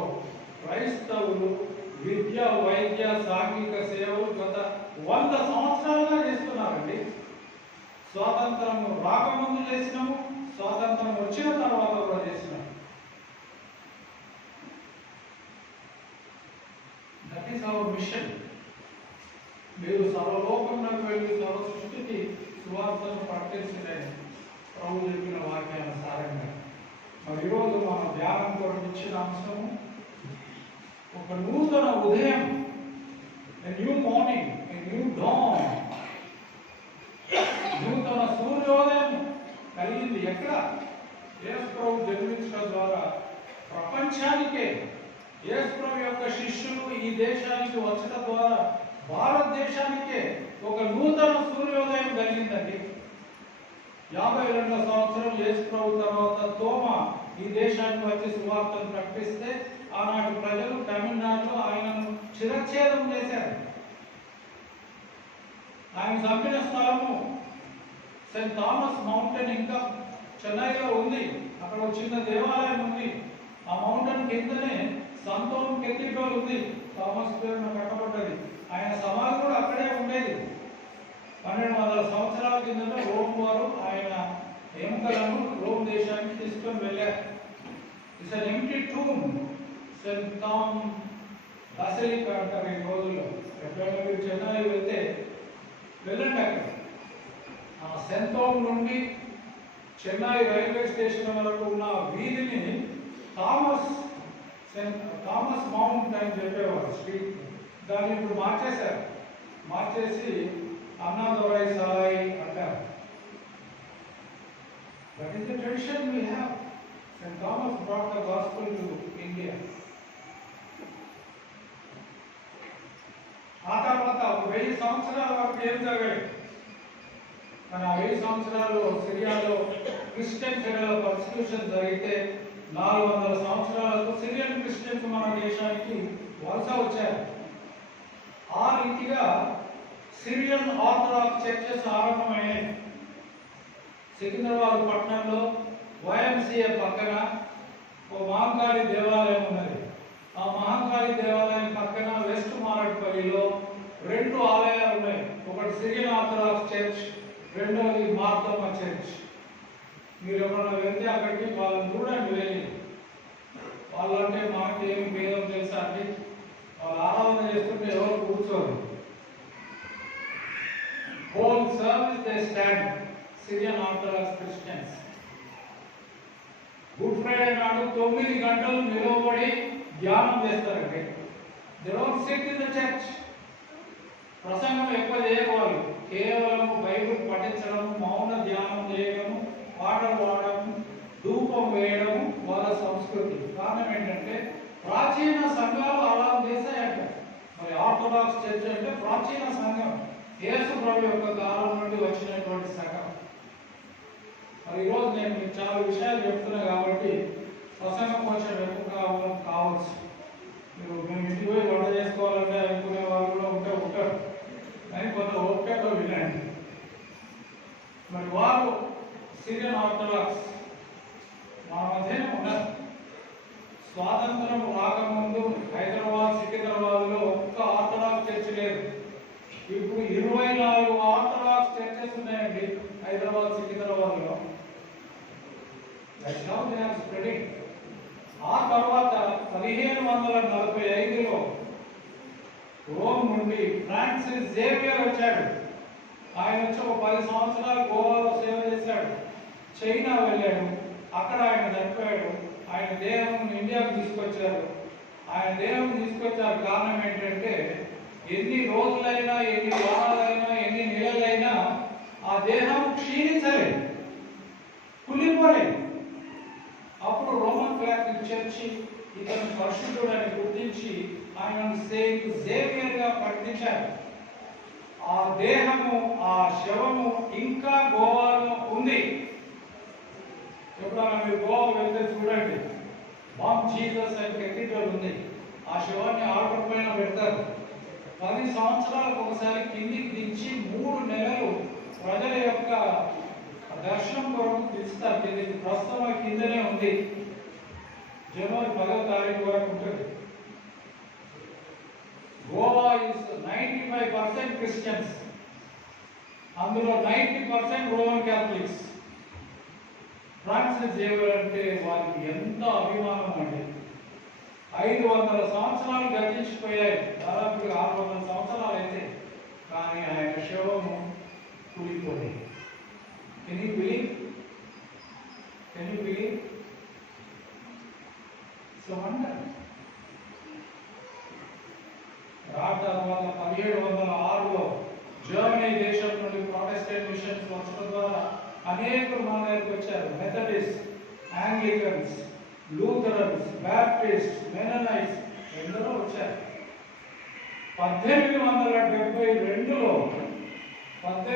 క్రైస్తవులు విద్య, వైద్య, సాంఘిక సేవలు గత 100 సంవత్సరాలుగా చేస్తున్నారండి. స్వాతంత్రం రాకముందు చేసినాము, స్వాతంత్రం వచ్చిన తర్వాత కూడా చేసినాము. That is our machine. మీరు సర్వలోకంలోకి వెళ్ళి సర్వ సృష్టికి సువార్తను ప్రకటించలేని ప్రభు చెప్పిన వాక్యానుసారంగా. మరి ఈరోజు మన ధ్యానం కొరకు ఇచ్చిన అంశము ఒక నూతన ఉదయం, a new morning, a new dawn. నూతన సూర్యోదయం కలిగింది ఎక్కడ? యేసు ప్రభు జన్మించడం ద్వారా ప్రపంచానికే, యేసు ప్రభు యొక్క శిష్యులు ఈ దేశానికి వచ్చడం ద్వారా భారతదేశానికే ఒక నూతన సూర్యోదయం కలిగిందండి. 52వ సంవత్సరం యేసు ప్రభు తర్వాత తోమా ఈ దేశానికి వచ్చి సువార్తను ప్రకటిస్తే ఆనాటి ప్రజలు తమిళనాడులో ఆయనను శిరచ్ఛేదం చేశారు. ఆయన చంపిన స్థలము సెయింట్ థామస్ మౌంటైన్ ఇంకా చెన్నైలో ఉంది. అక్కడ ఒక చిన్న దేవాలయం ఉంది. ఆ మౌంటైన్ కిందనే సంతోం కెథీడ్రల్ ఉంది. థామస్ పేరున కట్టబడ్డది. ఆయన సమాధి కూడా అక్కడే ఉండేది. 1200 సంవత్సరాల కింద రోమ్ వారు ఆయన ఎముకలను రోమ్ దేశానికి తీసుకొని వెళ్ళారు. It's an empty tomb. Saint Thome basilica అంటారు ఈ రోజుల్లో. ఎప్పుడైనా మీరు చెన్నై వెళ్తే వెళ్ళండి. అక్కడ ఆ సెయింట్ థామ్ నుండి చెన్నై రైల్వే స్టేషన్ వరకు ఉన్న వీధిని థామస్ మౌంట్ అని చెప్పేవారు స్ట్రీట్. దాన్ని ఇప్పుడు మార్చేశారు. మార్చేసి అన్నాదొరై సాయి అంటారు. That is the tradition we have. Saint Thomas brought the gospel to India. ఆ తర్వాత 1000 సంవత్సరాల వరకు ఏం జరగలేదు. కానీ ఆ 1000 సంవత్సరాలు సిరియాలో క్రిస్టియన్ తెగల పర్సిక్యూషన్ జరిగితే 400 సంవత్సరాలకు సిరియన్ క్రిస్టియన్స్ మన దేశానికి వలస వచ్చారు. ఆ రీతిగా సిరియన్ ఆర్థడాక్స్ చర్చెస్ ఆరంభమైనాయి. సికింద్రాబాద్ పట్టణంలో YMCA పక్కన ఓ మహంకాళి దేవాలయం ఉన్నది. ఆ మహంకాళి దేవాలయం పక్కన వెస్ట్ మారట్పల్లిలో 2 ఆలయాలు ఉన్నాయి. ఒకటి సిరియన్ ఆర్థడాక్స్ చర్చ్, రెండోది మార్తమ్మ చర్చ్. మీరు ఎవరైనా వెళ్తే అక్కడికి వాళ్ళని చూడండి. వెళ్ళి వాళ్ళంటే మనకి ఏమి భేదం తెలుసా అండి? వాళ్ళు ఆరాధన చేస్తుంటే ఎవరు కూర్చోరు. Whole service they stand. Syrian Orthodox Christians. Good Friday నాడు 9 గంటలు నిలబడి ధ్యానం చేస్తారండి. They don't sit in the church. ప్రసంగం ఎక్కువ చేయకూడదు. కేవలం బైబిల్ పఠించడం, మౌన ధ్యానం చేయడం, పాటలు పాడడం, ధూపం వేయడం వాళ్ళ సంస్కృతి. కారణం ఏంటంటే ప్రాచీన సంఘాలు అలా చేశాయంట. మరి ఆర్థోడాక్స్ చర్చ్ అంటే ప్రాచీన సంఘం, యేసు ప్రభు యొక్క కాలం నుండి వచ్చినటువంటి సంఘం. మరి ఈరోజు నేను మీకు చాలా విషయాలు చెప్తున్నా కాబట్టి ప్రసంగం కొంచెం ఎక్కువ కావచ్చు. మేము ఇంటికి పోయి వంట చేసుకోవాలంటే అనుకునే వాళ్ళు కూడా ఉంటారు. కానీ కొంత ఓపికతో వినండి. మరి వారు సిరియన్ ఆర్థోడాక్స్ మా మధ్యనే ఉన్నారు. స్వాతంత్రం రాకముందు హైదరాబాద్, సికింద్రాబాద్లో ఒక్క ఆర్థోడాక్స్ చర్చ్ లేదు. ఇప్పుడు 24 ఆర్థోడాక్స్ చర్చెస్ ఉన్నాయండి హైదరాబాద్, సికింద్రాబాద్లో. ఆ తర్వాత 15వ ఫ్రాన్సిస్ జేవియర్ వచ్చాడు. ఆయన వచ్చి ఒక 10 సంవత్సరాలు గోవాలో సేవ చేశాడు. చైనా వెళ్ళాడు, అక్కడ ఆయన చనిపోయాడు. ఆయన దేహం ఇండియాకు తీసుకొచ్చారు. ఆయన దేహం తీసుకొచ్చారు కారణం ఏంటంటే ఎన్ని రోజులైనా, ఎన్ని వారాలైనా, ఎన్ని నెలలైనా ఆ దేహం క్షీణించలేదు, కులిపోలేదు. అప్పుడు రోమన్ క్యాథలిక్ చర్చి ఇతను పరిశుద్ధుడని గుర్తించి ఆయనను సెయింట్ జేవియర్ గా ప్రకటించారు. ఆ దేహము, ఆ శవము ఇంకా గోవాలో ఉంది. ఎప్పుడైనా మీరు గోవా వెళ్తే చూడండి, మామ్ జీసస్ అనే కెథీడ్రల్ ఉంది. ఆ శవాన్ని ఆల్టర్ పైన పెడతారు. 10 సంవత్సరాలకు ఒకసారి కిందికి దించి 3 నెలలు ప్రజల యొక్క దర్శనం కొరకు పిలుస్తారు కిందికి. ప్రస్తుతం కిందనే ఉంది. జనవరి 10వ తారీఖు వరకు ఉంటుంది. గోవా ఇస్ 95% క్రిస్టియన్స్, అందులో 90% రోమన్ క్యాథలిక్స్. ఫ్రాన్సిస్ జేవియర్ అంటే వారికి ఎంత అభిమానం అండి. 500 సంవత్సరాలు గతించిపోయాయి, దాదాపుగా 600 సంవత్సరాలు అయితే, కానీ ఆయన శవము కూలిపోలేదు. Can you believe? So wonder. తర్వాత 1706లో జర్మనీ దేశం నుండి ప్రొటెస్టెంట్ మిషన్స్ వచ్చడం ద్వారా అనేకులు మన దగ్గరికి వచ్చారు. మెథడిస్ట్, ఆంగ్లికన్స్, లూథరన్స్, బ్యాప్టిస్ట్, మెననైట్స్ ఎందరో వచ్చారు. 1872లో 1972 అంటే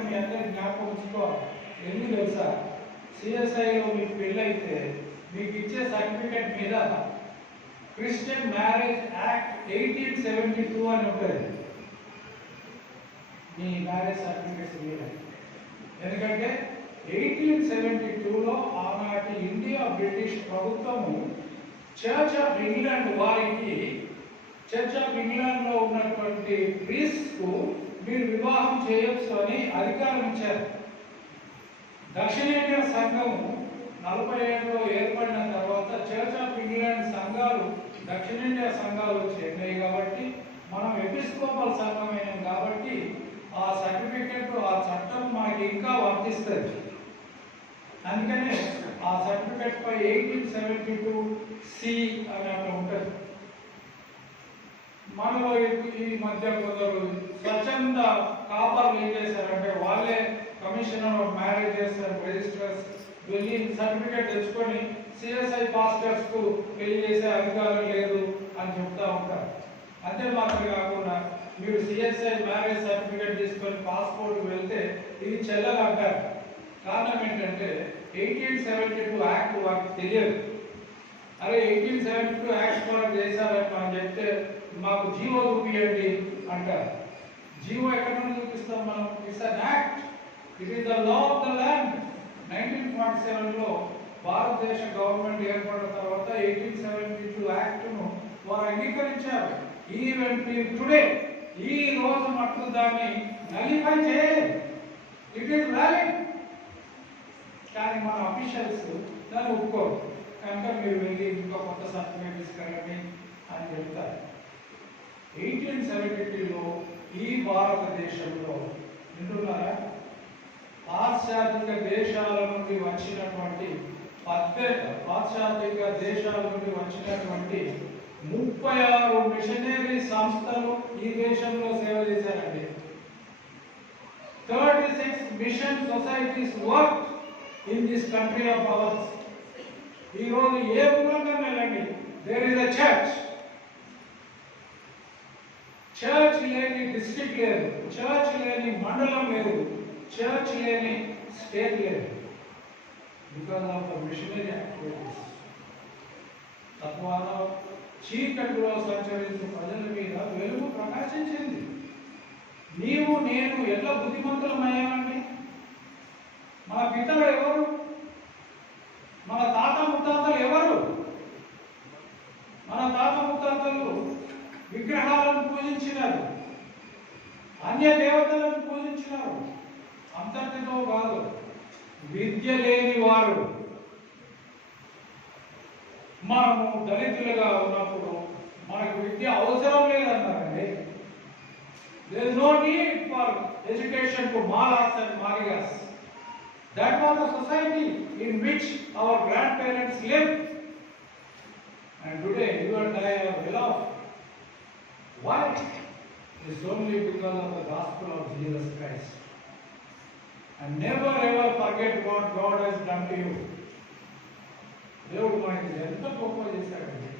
మీ అందరికి జ్ఞాపకం ఉంచుకోవాలి. ఎందుకు తెలుసా? సిఎస్ఐలో మీకు పెళ్ళైతే మీకు ఇచ్చే సర్టిఫికెట్ మీద క్రిస్టియన్ మ్యారేజ్ యాక్ట్ 1872 అని ఉంటుంది మీ మ్యారేజ్ సర్టిఫికెట్స్ మీద. ఎందుకంటే 1872లో ఆనాటి ఇండియా బ్రిటిష్ ప్రభుత్వము చర్చ్ ఆఫ్ ఇంగ్లాండ్ వారికి, చర్చ్ ఆఫ్ ఇంగ్లాండ్ లో ఉన్నటువంటి ప్రీస్ట్ కు మీరు వివాహం చేయొచ్చు అని అధికారం ఇచ్చారు. దక్షిణేండియా సంఘము 47లో ఏర్పడిన తర్వాత చర్చ్ ఆఫ్ ఇంగ్లాండ్ సంఘాలు దక్షిణేండియా సంఘాలు చేరినాయి కాబట్టి మనం ఎపిస్కోపల్ సంఘమైనాం కాబట్టి ఆ సర్టిఫికెట్, ఆ చట్టం మనకి ఇంకా వర్తిస్తుంది. అందుకనే ఆ సర్టిఫికెట్ పై 1872C అని అట్లా ఉంటుంది. మనలో ఈ మధ్య కొందరు స్వచ్ఛంద కాపర్లు ఏం చేశారంటే వాళ్ళే commissioner of marriages and registers వెళ్ళి సర్టిఫికేట్ తెచ్చుకొని సిఎస్ఐ పాస్టర్స్ కు పెళ్లి చేసే అధికారం లేదు అని చెప్తా ఉంటారు. అంతే మాత్రమే కాకుండా మీరు సిఎస్ఐ మ్యారేజ్ సర్టిఫికేట్ తీసుకొని పాస్పోర్ట్ వెళ్తే ఇది చెల్లదంటారు. కారణం ఏంటంటే 1872 యాక్ట్ వారికి తెలియదు. అరే 1872 యాక్ట్ వాళ్ళు చేశారని మనం చెప్తే మాకు జీవో చూపియండి అంటారు. జీవో ఎక్కడ నుండి చూపిస్తాం మనం? It's an act, it is the law of the land. 1947లో భారతదేశ గవర్నమెంట్ ఏర్పడిన తర్వాత 1872 యాక్ట్ ను వారు అంగీకరించారు. ఈవెన్ టుడే ఈ రోజు మటుకు దాన్ని నలిఫై చేయలేదు. It is valid. కానీ మన అఫీషియల్స్ దాన్ని ఒప్పుకోరు. కనుక మీరు వెళ్ళి ఇంకా కొత్త సర్టిఫికేట్ తీసుకెళ్ళండి అని చెప్తారు. 1872లో ఈ భారతదేశంలో వింటున్నారా? పాశ్చాత్య దేశాల నుండి వచ్చినటువంటి 36 మిషనరీ సంస్థలు ఈ దేశంలో సేవ చేశారండి. 36 mission societies work in this country of ours. ఈ రోజు ఏ ఊరంగా వెళ్ళండి, there is a church. Church లేని డిస్ట్రిక్ట్ లేదు, చర్చ్ లేని మండలం లేదు, చర్చ్ లేని స్టేట్ లేదు. Because of the missionary activities. తద్వారా చీకటిలో సంచరించే ప్రజల మీద వెలుగు ప్రకాశించింది. నీవు నేను ఎలా బుద్ధిమంతులమయ్యామండి? మన పితరులు ఎవరు? మన తాత ముత్తాతలు ఎవరు? మన తాత ముత్తాతలు విగ్రహాలను పూజించినారు, అన్య దేవతలను పూజించినారు. అంతటితో కాదు, విద్య లేని వారు. మనము దళితులుగా ఉన్నప్పుడు మనకు విద్య అవసరం లేదన్నారండి. There is no need for education to Malas and Marigas. That was the society in which our grandparents lived. And today you and I are well off. Why? It's only because of the gospel of Jesus Christ. And never ever forget what God has done to you. దేవుడు మనకి ఎంత గొప్ప చేశాడండి.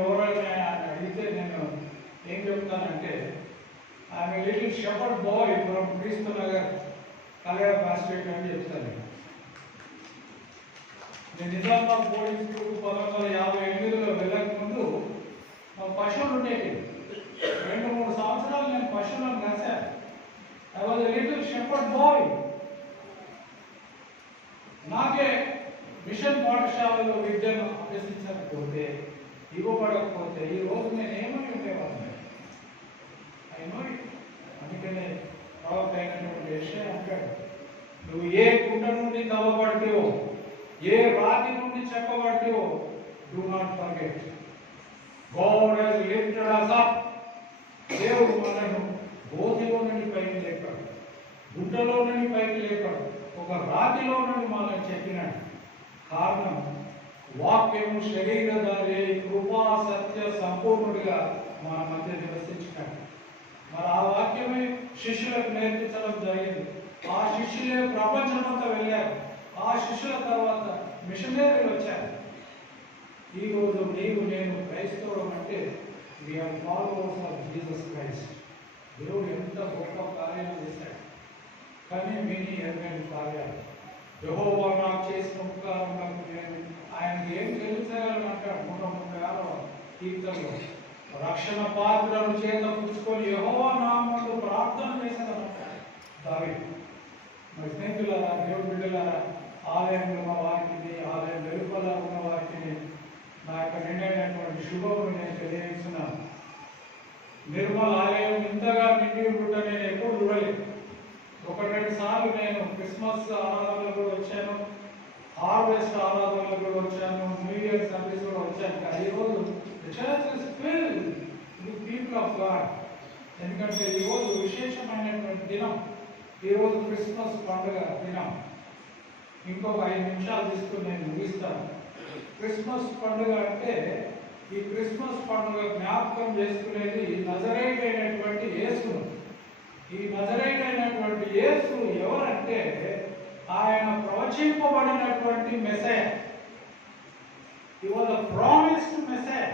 ఎవరైనా అడిగితే నేను ఏం చెప్తానంటే, I'm little shepherd bye from క్రీస్తు నగర్ కళ్యాణ పాస్ట్రేట్ అని చెప్తాను. నేను నిజామాబాద్ బోర్డింగ్ స్కూల్ 1958లో వెళ్ళక ముందు పశువులు ఉండేవి. 2-3 సంవత్సరాలు నేను పశువులను రాశాను. I was a little shepherd bye. నాకే మిషన్ పాఠశాలలో విద్యను అభ్యసించకపోతే, ఇవ్వబడకపోతే ఈ రోజు నేను ఏమై ఉండేవాడిని. అందుకనే ప్రవక్త అయినటువంటి యెషయా అంటాడు, నువ్వు ఏ కుండ నుండి తవ్వబడితేవో, ఏ రాతి నుండి చెప్పబడితేవో, do not forget God has lifted us up. దేవుడు మనను గోతిలో నుండి పైకి లేపాడు, గుడ్డలో నుండి పైకి లేపాడు, ఒక రాతిలో నుండి మనల్ని చెప్పినాడు. కారణం వాక్యము శరీరధారి కృపా సత్య సంపూర్ణుడిగా మన మధ్య నివసించినాడు. మరి ఆ వాక్యమే శిష్యులకు నేర్పించడం జరిగింది. ఆ శిష్యులే ప్రపంచమంతా వెళ్ళారు. ఆ శిష్యుల తర్వాత మిషనరీలు వచ్చారు. ఈరోజు నీవు నేను క్రైస్తవం అంటే we are followers of Jesus Christ. దేవుడు ఎంత గొప్ప కార్యాలు చేశాడు, కానీ విని ఎరగని కార్యాలు. యెహోవా నాకు చేసిన ఉపకారములకు నేను ఆయనకి ఏం తెలుసగలను అంటాడు 136వ కీర్తనలో. రక్షణ పాత్రను చేత పుచ్చుకొని యెహోవా నామములో ప్రార్థన చేశానంటాడు దావీదు. మరి స్నేహితులారా, దేవుడి బిడ్డలారా, ఆలయంలో ఉన్న వారికి, ఆలయం వెలుపల ఉన్న వారికి నా యొక్క నిండైనటువంటి శుభమును నేను తెలియజేస్తున్నాను. నిర్మల ఆలయం ఇంతగా నిండి ఉంటుంటే నేను ఎప్పుడు చూడలేదు. 1-2 సార్లు నేను క్రిస్మస్ ఆరాధనలకు కూడా వచ్చాను, హార్వెస్ట్ ఆరాధనలకు కూడా వచ్చాను, న్యూ ఇయర్ సర్వీస్ కూడా వచ్చాను. కానీ ఈరోజు church is filled with people of God. ఎందుకంటే ఈరోజు విశేషమైనటువంటి దినం. ఈరోజు క్రిస్మస్ పండుగ దినం. ఇంకొక 5 నిమిషాలు తీసుకుని నేను ముగిస్తాను. క్రిస్మస్ పండుగ అంటే, ఈ క్రిస్మస్ పండుగ జ్ఞాపకం చేసుకునేది నజరేయుడు అయినటువంటి యేసును. ఈ నజరేయుడు అయినటువంటి యేసు ఎవరంటే, ఆయన ప్రవచింపబడినటువంటి messiah. He was the promised messiah.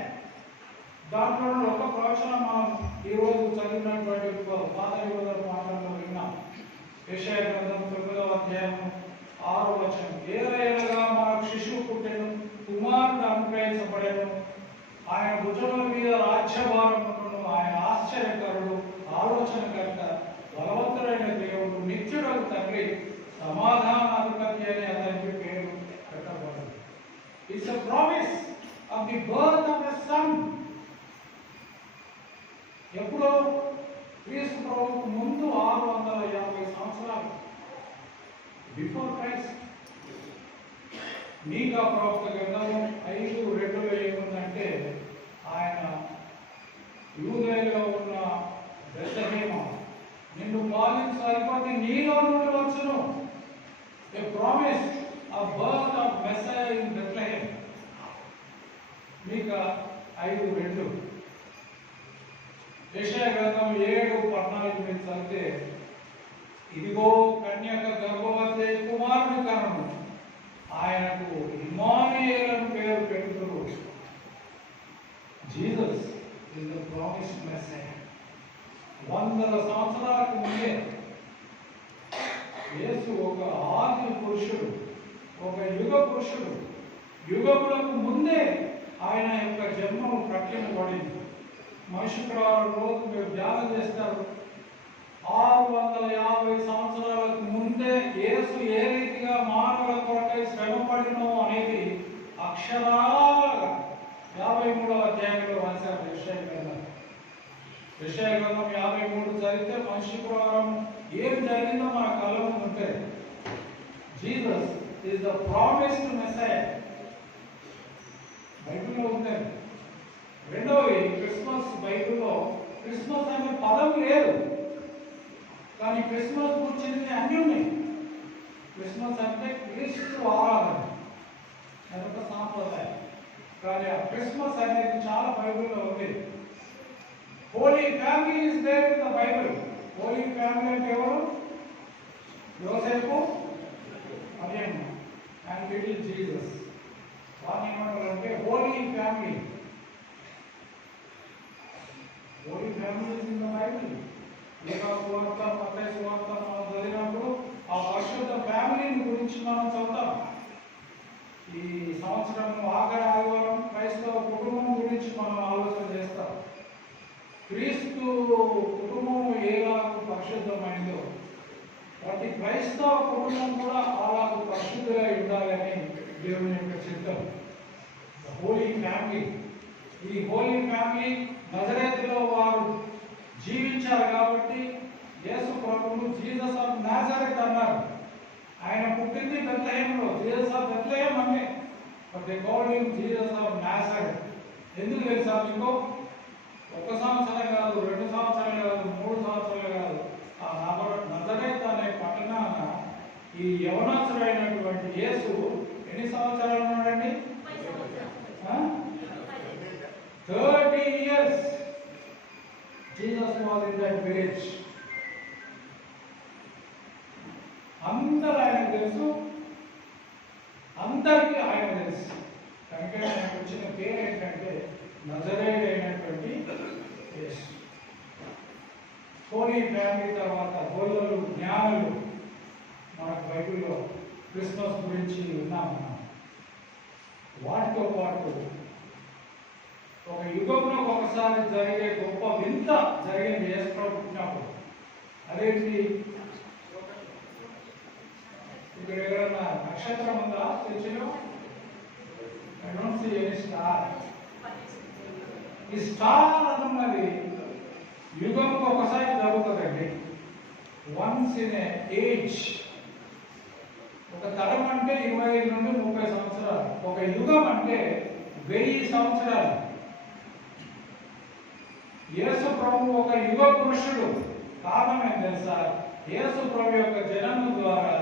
దాంట్లో ఒక ప్రవచనం మనం ఈరోజు చదివినటువంటి పాత నిబంధన మాటల్లో విన్నాం. యెషయా గ్రంథం 9వ అధ్యాయం 6వ వచనం, ఏలయనగా మనకు శిశువు పుట్టెను, కుమారుడు అనుగ్రహించబడెను, ఆయన భుజముల మీద రాజ్యభారమును, ఆయన ఆశ్చర్యకరుడు, ఆలోచనకర్త, బలవంతుడైన దేవుడు, నిత్యుడగు తండ్రి, సమాధానాధిపతి అని అతనికి పేరు పెట్టబడింది. It's a promise of the birth of a son. ఎప్పుడో క్రీస్తు ప్రభువుకు ముందు 650 సంవత్సరాలు బిఫోర్ క్రైస్ట్. మీకా ప్రవక్త గ్రంథము 5:2లో ఏముందంటే, ఆయన యూదేయులో ఉన్న బెత్లెహేమ, నిన్ను పాలించు అధిపతి నీలో నుండి వచ్చును. A promise of birth of messiah in Bethlehem. మీకా 5:2. యెషయా గ్రంథం 7:14 మీరు చదివితే, ఇదిగో కన్యక గర్భవతి కుమారుని కనును, ఆయనకు ఇమ్మానుయేల్ అని పేరు పెట్టుదురు. జీసస్ ఇస్ ద ప్రామిస్డ్ మెస్సయా. 100 సంవత్సరాలకు ముందే యేసు ఒక ఆది పురుషుడు, ఒక యుగ పురుషుడు. యుగములకు ముందే ఆయన యొక్క జన్మము ప్రకటించబడింది. మనుషుడు రోజు మీరు ధ్యానం చేస్తారు. 650 సంవత్సరాలకు ముందే యేసు ఏ రీతిగా మానవుల కొరకై శ్రమపడినో అనేది అక్షరాలుగా 53వ అధ్యాయంలో రాశారు యెషయా గ్రంథం. యెషయా గ్రంథం 53 చదివితే మనిషి ప్రకారం ఏం జరిగిందో మన కళ్ళ ముందు ఉంటాయి. జీసస్ ఈజ్ ద ప్రామిస్డ్ మెస్సయా. బయట క్రీస్తు ఆరాధన, అదొక సాంప్రదాయం. కానీ ఆ క్రిస్మస్ అనేది చాలా బైబిల్లో ఉంది. Holy family is there in the Bible. Holy family అంటే ఎవరు? Yosepu, Mariyamma and little Jesus. వారిని ఏమంటారంటే holy family. Holy family is in the Bible. Luka సువార్త, మత్తయి సువార్త మనం చదివినప్పుడు ఆ పరిశుద్ధ ఫ్యామిలీని గురించి మనం చదువుతాం. ఈ సంవత్సరం ఆఖరి ఆదివారం క్రైస్తవ కుటుంబం గురించి మనం ఆలోచన చేస్తాం. క్రీస్తు కుటుంబం ఏలాగూ పరిశుద్ధమైందో ప్రతి క్రైస్తవ కుటుంబం కూడా అలాగూ పరిశుద్ధంగా ఉండాలని దేవుని యొక్క చిత్తం. హోలీ ఫ్యామిలీ. ఈ హోలీ ఫ్యామిలీ నజరేతులో వారు జీవించారు కాబట్టి యేసు ప్రభువు జీసస్ ఆఫ్ నాజరేత్ అన్నారు. ఆయన పుట్టింది బెత్లెహేములో. జీసస్ ఆఫ్ బెత్లెహేమ్ అంటే but they called him Jesus of Nazareth. ఎందుకు తెలుసా మీకు? 1 సంవత్సరం కాదు, 2 సంవత్సరాలు కాదు, 3 సంవత్సరాలు కాదు. ఆ నజరేత్ అనే పట్టణాన ఈ యవనస్తుడైనటువంటి యేసు ఎన్ని సంవత్సరాలు ఉన్నాడండి? 30 years Jesus was in that village. అందరూ ఆయనకు తెలుసు, అందరికీ ఆయన తెలుసు. కనుక ఆయనకు వచ్చిన పేరు ఏంటంటే నజరేయుడు అయినటువంటి యేసు. హోలీ ఫ్యామిలీ తర్వాత గోళ్ళలు, జ్ఞానులు మనకు బైబిల్లో క్రిస్మస్ గురించి విన్నాము. వాటితో పాటు ఒక యుగంలో ఒకసారి జరిగే గొప్ప వింత జరిగింది యేసు ప్రభు పుట్టినప్పుడు. అదేంటి? ఇక్కడ ఎవరన్నా నక్షత్రం ఉందా చర్చిలో? I don't see any star. ఈ స్టార్ అన్నది యుగంలో ఒకసారి జరుగుతుందండి. Once in age. ఒక తరం అంటే 25 నుండి 30 సంవత్సరాలు. ఒక యుగం అంటే 1000 సంవత్సరాలు. యేసు ప్రభు ఒక యుగ పురుషుడు. కారణం ఏం తెలుసా? యేసు ప్రభు యొక్క జననం ద్వారా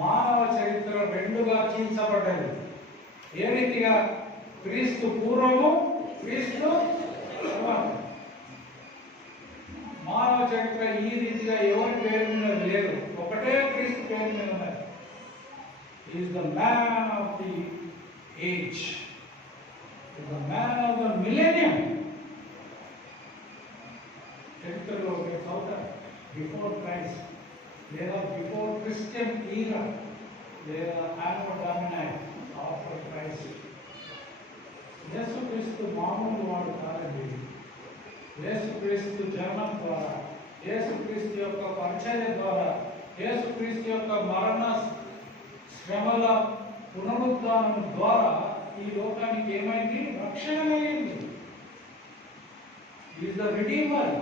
మానవ చరిత్ర రెండుగా చీల్చబడ్డది. ఏ రీతిగా? క్రీస్తు పూర్వము, క్రీస్తు తర్వాత. మానవ చరిత్ర ఈ రీతిగా ఎవరి పేరు మీద లేదు, ఒకటే క్రీస్తు పేరు మీద ఉన్నది. Is the man of the age, is the man of the millennium. చరిత్రలో మీరు చదువుతారు, బిఫోర్ క్రైస్ట్ లేదా బిఫోర్ క్రిస్టియన్ ఈరా లేదా యానో డామినై ఆఫ్టర్ క్రైస్ట్. యేసుక్రీస్తు మామూలు వాడు కాదండి. యేసుక్రీస్తు జన్మం ద్వారా, యేసుక్రీస్తు యొక్క పరిచర్య ద్వారా, యేసుక్రీస్తు యొక్క మరణ శ్రమల పునరుద్ధానం ద్వారా ఈ లోకానికి ఏమైంది? రక్షణ కలిగింది. Is the redeemer.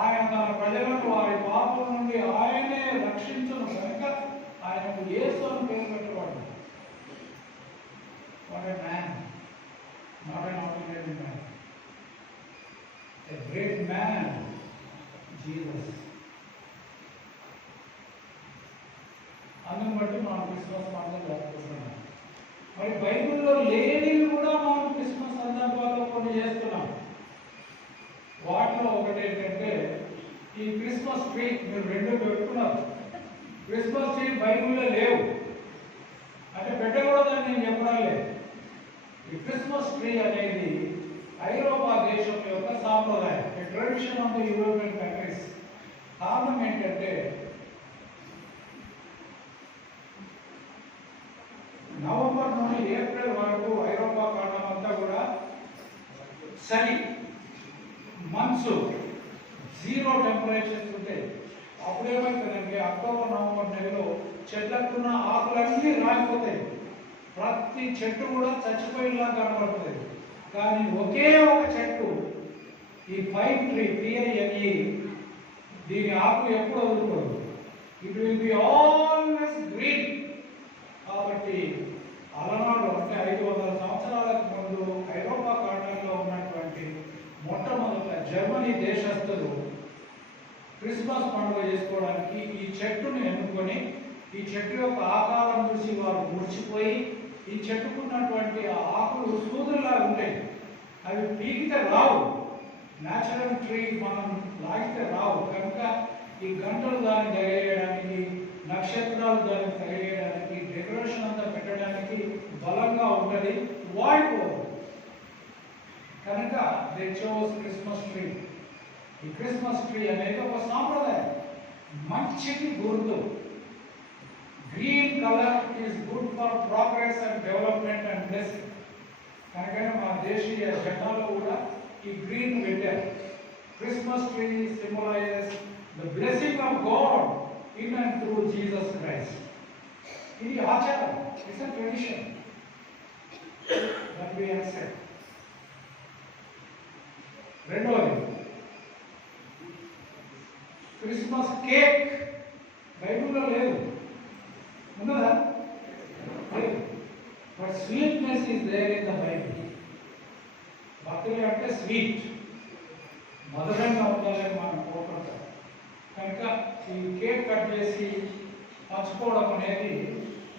ఆయన తన ప్రజలను వారి పాపం నుండి ఆయనే రక్షించును కనుక ఆయనకు యేసు అని పేరు పెట్టబడింది. What a man, not an ordinary man, a great man Jesus. అందుని బట్టి మనం క్రిస్మస్ పండుగ జరుపుకుంటున్నాం. మరి బైబిల్లో లేనివి కూడా మనం క్రిస్మస్ సందర్భాల్లో కొన్ని చేస్తున్నాం. వాటిలో ఒకటి ఏంటంటే ఈ క్రిస్మస్ ట్రీ. మీరు 2 పెట్టుకున్నారు. క్రిస్మస్ ట్రీ బైబిల్లో లేవు అంటే పెట్టకూడదని నేను చెప్పడం లేదు. ఈ క్రిస్మస్ ట్రీ అనేది ఐరోపా దేశం యొక్క సాంప్రదాయం, tradition of the European countries. కారణం ఏంటంటే నవంబర్ నుండి ఏప్రిల్ వరకు ఐరోపా ఖండం అంతా కూడా చలి, మంత్స్, 0 టెంపరేచర్స్ ఉంటాయి. అప్పుడేమైతుందంటే అక్టోబర్ నవంబర్ నెలలో చెట్లకున్న ఆకులన్నీ రాలిపోతాయి. ప్రతి చెట్టు కూడా చచ్చిపోయేలా కనబడుతుంది. కానీ ఒకే ఒక చెట్టు, ఈ పైన్ ట్రీ, PINE, దీని ఆకులు ఎప్పుడు వదులుకోదు. It will be always green. కాబట్టి అలనాడు అంటే 500 సంవత్సరాలకు ముందు ఐరోపా ఖండంలో ఉన్నటువంటి మొట్టమొదట జర్మనీ దేశస్థులు క్రిస్మస్ పండుగ చేసుకోవడానికి ఈ చెట్టును ఎన్నుకొని ఈ చెట్టు యొక్క ఆకారం చూసి వారు ముడిచిపోయి ఈ చెట్టుకున్నటువంటి ఆ ఆకులు సూదుల్లా ఉంటాయి, అవి పీకితే రావు. న్యాచురల్ ట్రీ మనం లాగితే రావు. కనుక ఈ గంటలు దాన్ని తగిలేయడానికి, నక్షత్రాలు దాన్ని తగిలేయడానికి, డెకరేషన్ అంతా పెట్టడానికి బలంగా ఉంటుంది, వాడిపోదు. కనుక దే చోస్ క్రిస్మస్ ట్రీ. ఈ క్రిస్మస్ ట్రీ అనేది ఒక సాంప్రదాయం, మంచికి గుర్తు. Green colour is good for progress and development and blessing. కనుకనే మన దేశీయ జెండాలో కూడా ఈ గ్రీన్ పెట్టారు. Christmas tree symbolises the blessing of God in and through Jesus Christ. ఇది ఆచారం, it's a tradition that we accept. రెండవది క్రిస్మస్ కేక్. బైబిల్లో లేదు, ఉన్నదా? లేదు. But sweetness is there in the Bible. భక్తులు అంటే స్వీట్, మధురంగా ఉండాలని మనం కోరుకుంటాం. కనుక ఈ కేక్ కట్ చేసి పంచుకోవడం అనేది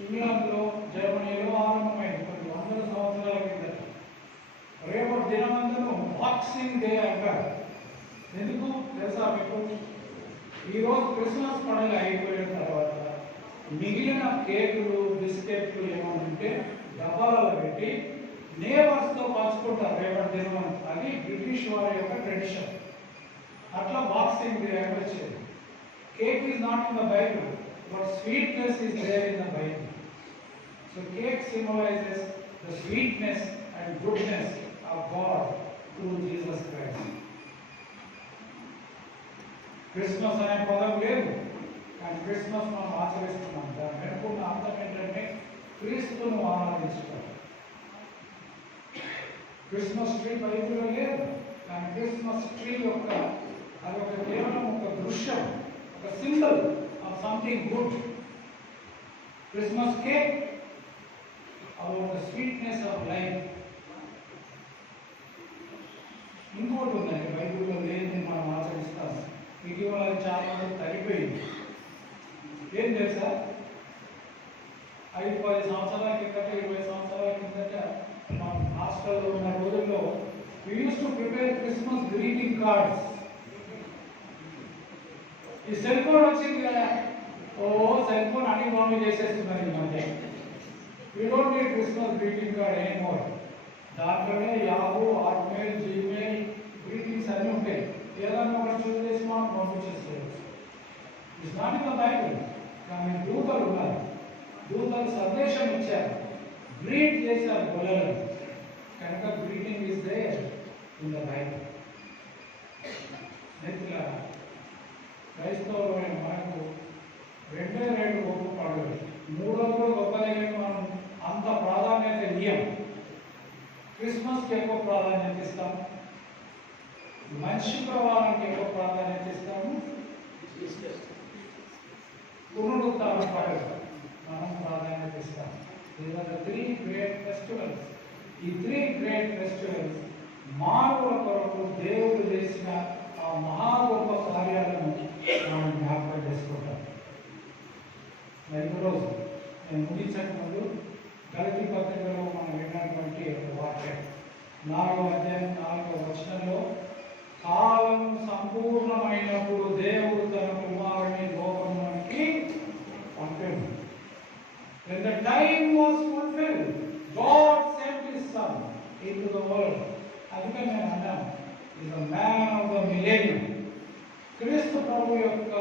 ఇంగ్లాండ్లో, జర్మనీలో ఆరంభమైంది కొన్ని వందల సంవత్సరాల కిందట. రేపటి దినమందరూ బాక్సింగ్ డే అంటారు. ఎందుకు తెలుసా మీకు? ఈరోజు క్రిస్మస్ పండుగ అయిపోయిన తర్వాత మిగిలిన కేకులు, బిస్కెట్లు ఏమైనా ఉంటే డబ్బాలలో పెట్టి నేబర్స్తో పంచుకుంటారు రేపటి దినం. అది బ్రిటిష్ వారి యొక్క ట్రెడిషన్. అట్లా బాక్సింగ్ డే అని వచ్చేది. Cake is not in the Bible, but sweetness is there in the Bible. So cake symbolises the sweetness and goodness of God through Jesus Christ. Christmas అనే పదం లేదు, కానీ క్రిస్మస్ మనం ఆచరిస్తున్నాం. దాని వెనుకున్న అర్థం ఏంటంటే క్రీస్తును ఆరాధించడం. క్రిస్మస్ ట్రీ బైబిల్లో లేదు, కానీ క్రిస్మస్ ట్రీ యొక్క అదొక కేవలం ఒక దృశ్యం, ఒక symbol of something good. Christmas cake about the sweetness of life. ఇంకోటి ఉందండి బైబిల్లో లేదని మనం ఆచరిస్తాం. ఇటీవల చాలా మంది తగ్గిపోయింది. ఏం తెలుసా? 5-10 సంవత్సరాల కిందట, 20 సంవత్సరాల కిందట మన హాస్టల్లో ఉన్న రోజుల్లో we used to prepare Christmas greeting cards. ఈ సెల్ ఫోన్ వచ్చింది కదా, సెల్ ఫోన్ అన్ని పనులు చేసేస్తున్నారు ఈ మధ్య. We don't need Christmas greeting card anymore. దాంట్లోనే యాహూ, హాట్మెయిల్, జీమెయిల్ గ్రీటింగ్స్ అన్నీ ఉంటాయి. ఏదన్నా ఒకటి చూస్ చేసి మనం పంపించేస్తారు. It's not in the Bible. కానీ దూతలు ఉన్నారు, దూతలు సందేశం ఇచ్చారు, గ్రీట్ చేశారు గొల్లలను. కనుక greeting is there in the Bible. స్నేహితులారా, క్రైస్తవులైన మనకు రెండు గొప్ప పండుగలు. మూడోది కూడా గొప్పదైన మనం అంత ప్రాధాన్యత ఇయ్యం. క్రిస్మస్కి ఎక్కువ ప్రాధాన్యత ఇస్తాము, మనిషి ప్రవాహానికి ఎక్కువ ప్రాధాన్యత ఇస్తాము, పునరుత్థాన పండుగ మనం ప్రాధాన్యత ఇస్తాము. These are the 3 great festivals. ఈ 3 great festivals మానవుల కొరకు దేవుడు చేసిన ఆ మహా గొప్ప కార్యాలను మనం జ్ఞాపకం చేసుకుంటాం. ఈరోజు నేను ముగించక ముందు గలతీ పత్రికలో మనం విన్నటువంటి వాక్యం 4వ అధ్యాయం 4వ వచనంలో, కాలం సంపూర్ణమైనప్పుడు దేవుడు తన కుమారుని లోకంలోనికి పంపాడు. When the time was fulfilled, God sent His Son into the world. అందుకని నేను అన్నాను, is a man of the millennium. క్రీస్తు ప్రభు యొక్క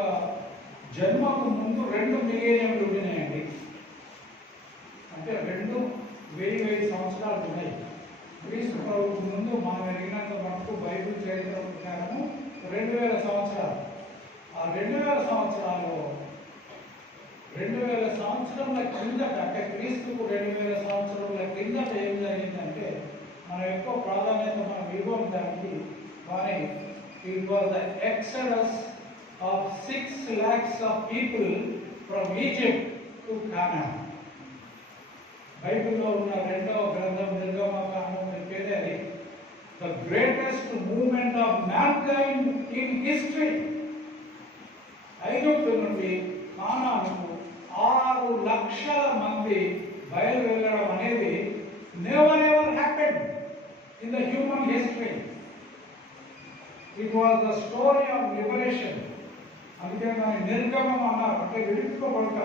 జన్మకు ముందు 2 మిలియన్లు ఉండినాయండి. అంటే 2,000 సంవత్సరాలు ఉన్నాయి. క్రీస్తు ప్రభుకు ముందు మనం ఎరిగినంత మటుకు బైబిల్ చరిత్ర ప్రకారము 2000 సంవత్సరాలు. ఆ 2000 సంవత్సరాలు 2000 సంవత్సరాల కిందట, అంటే క్రీస్తుకు 2000 సంవత్సరాల కిందట ఏం జరిగిందంటే మనం ఎక్కువ ప్రాధాన్యత మనం ఇవ్వం దానికి. కానీ it was the Exodus of 6 lakhs of people from Egypt to Conan. బైబిల్లో ఉన్న 2వ గ్రంథం నిర్గమకాండం చెప్పేది అది. The greatest movement of mankind in history. ఐగుప్తు నుండి కానానుకు 6 లక్షల మంది బయలు వెళ్ళడం అనేది never ever happened in the human history. It was the story of liberation. అందుకే దాన్ని నిర్గమం అన్నారు, అంటే విడిపించుకోబడట.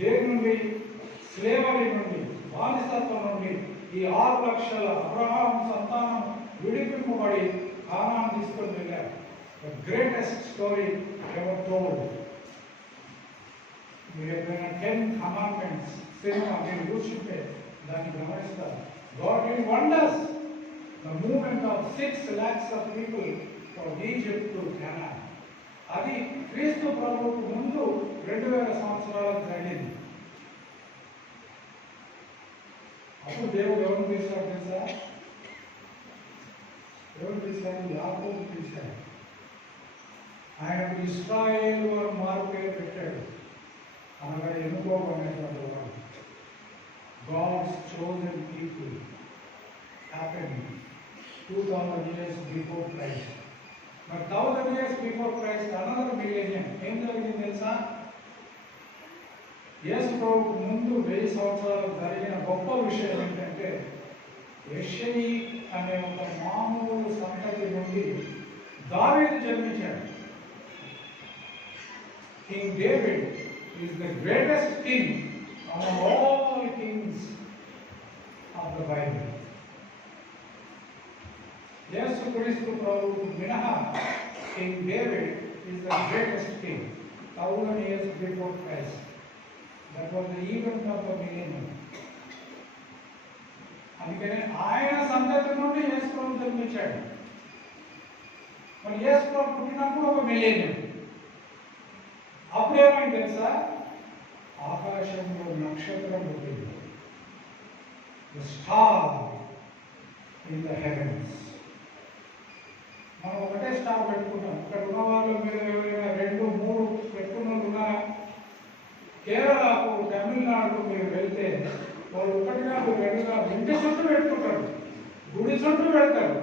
దేని నుండి? స్లేవరీ నుండి, బానిసత్వం నుండి ఈ 6 లక్షల అబ్రహాం సంతానం విడిపింపబడి కానాను తీసుకొని వెళ్ళారు. The greatest story ever told. మీరు ఎప్పుడైనా 10 కమాండ్మెంట్స్ సినిమా మీరు చూస్తుంటే దాన్ని గమనిస్తారు. God did wonders. The movement of 6 lakhs of people from Egypt to Canaan. అది క్రీస్తు ప్రభువుకు ముందు 2000 సంవత్సరాలకు జరిగింది. అప్పుడు దేవుడు ఎవరు పిలిచాడు తెలుసా? ఎవరు పిలిచాడు? యాకోబు పిలిచాడు. ఆయనకు ఇశ్రాయేలు వారు మారు పేరు పెట్టాడు, అనగా ఎన్నుకోబడినటువంటి వాడు. God's chosen people happened 2000 years before Christ. But 1000 years before Christ, another millennium. ఏం జరిగింది తెలుసా? యేసు ప్రభువుకు ముందు 1000 సంవత్సరాలు జరిగిన గొప్ప విషయం ఏంటంటే, యెషయి అనే ఒక మామూలు సంతతి నుండి దావీదు జన్మించాడు. King David is the greatest king among all kings of the Bible. యేసు క్రీస్తు ప్రభువు మినహా King David is the greatest king 1000 years before Christ. That was the event of the millennium. అందుకనే ఆయన సంతతి నుండి యేసు ప్రభు జన్మించాడు. మరి యేసు ప్రభు పుట్టినప్పుడు ఒక మిలేనియం. అప్పుడు ఏమైంది తెలుసా? ఆకాశంలో నక్షత్రం పుట్టింది. The star in the heavens. మనం ఒకటే స్టార్ పెట్టుకుంటాం. ఇక్కడ ఉన్న వాళ్ళు మీరు ఎవరైనా 2, 3 పెట్టుకున్న ఉన్నారా? కేరళకు, తమిళనాడుకు మీరు వెళ్తే వాళ్ళు 1 కాదు 2 కాదు ఇంటి చుట్టూ పెట్టుకుంటారు, గుడి చుట్టూ పెడతారు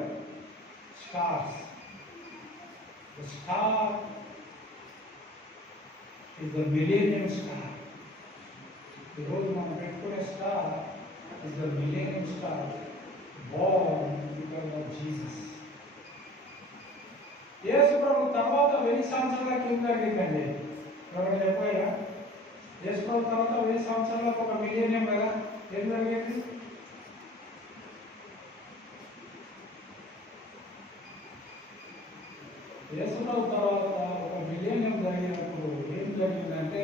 stars. The star is the millennium star. ఈరోజు మనం పెట్టుకునే star is the millennium star, born because of Jesus. యేసు ప్రభు తర్వాత 1000 సంవత్సరాలకు ఏం జరిగిందండి? ఎవరైనా చెప్పారా? యేసు ప్రభు తర్వాత 1000 సంవత్సరాలకు ఒక మిలేనియం కదా, ఏం జరిగింది? యేసు ప్రభు తర్వాత ఒక మిలేనియం జరిగినప్పుడు ఏం జరిగిందంటే,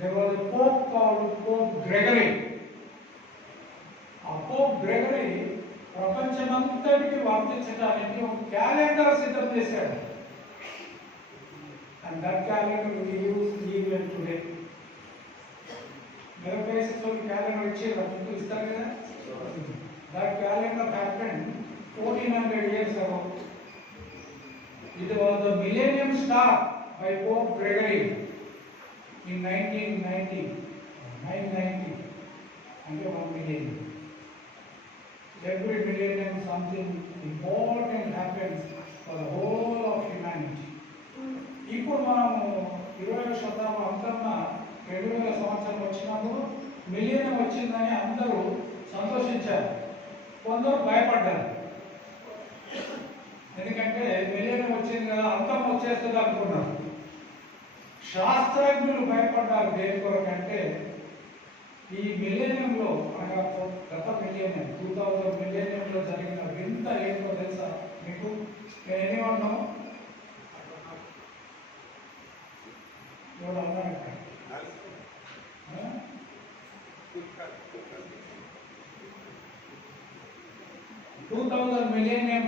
there was a pope called Pope Gregory. ఆ పోప్ గ్రెగరీ ప్రపంచమంతటికి వర్తించడానికి ఒక క్యాలెండర్ సిద్ధం చేశాడు. And that calendar we use even today. मेरे पैसे तो calendar अच्छे रखते इस तरह का. That calendar happened 1400 years ago. It was the millennium star by Pope Gregory in 990, and 1 millennium. Every millennium something important happens for the whole of humanity. ఇప్పుడు మనము 20వ శతాబ్దం అంతన్నా 2000 సంవత్సరం వచ్చినప్పుడు మిలియన్ వచ్చిందని అందరూ సంతోషించారు, కొందరు భయపడ్డారు. ఎందుకంటే మిలియన్ వచ్చింది కదా, అంతం వచ్చేస్తుంది అనుకున్నారు. శాస్త్రజ్ఞులు భయపడ్డారు. దేని కొరకంటే ఈ మిలేనియంలో, అనగా గత మిలియనియం 2000 మిలియనియంలో జరిగిన వింత ఏంటో తెలుసా మీకు? నేను ఏమన్నాను? ఎవరు అన్నారు? 2000 millennium.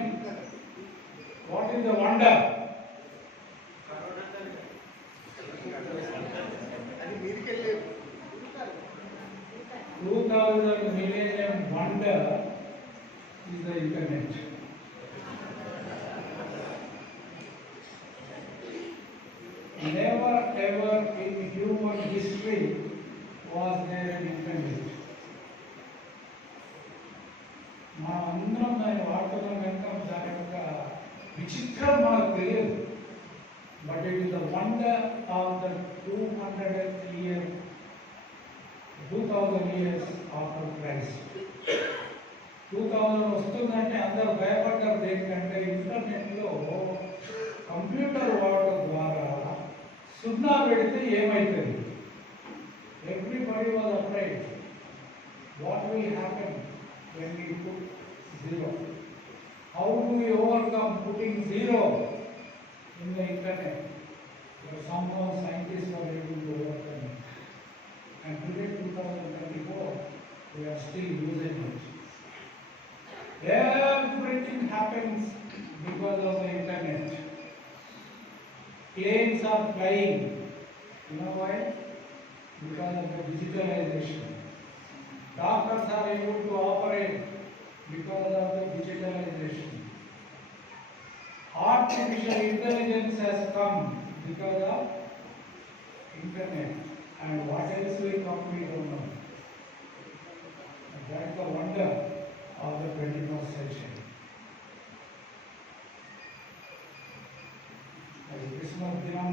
What is the wonder? 2000 millennium wonder is the internet. Never ever in human history was there an internet. మనం అందరం దాన్ని వాడుతున్నాం కనుక దాని యొక్క విచిత్రం మనకు తెలియదు. but it is the wonder of the 2000 years after Christ. 2000 వస్తుందంటే అందరూ భయపడ్డారు. దేనికంటే ఇంటర్నెట్లో కంప్యూటర్ వాడడం ద్వారా సున్నా పెడితే ఏమవుతుంది? Everybody was afraid. What will happen when we put zero? How do we overcome putting zero in the internet? But somehow scientists were able to overcome it. And today, 2024, we are still using it. Everything happens because of the internet. Planes are flying. You know why? Because of the digitalization. Doctors are able to operate because of the digitalization. Artificial intelligence has come because of internet. And what else will come, we don't know. That's the wonder of the 21st century. As Christmas dinam,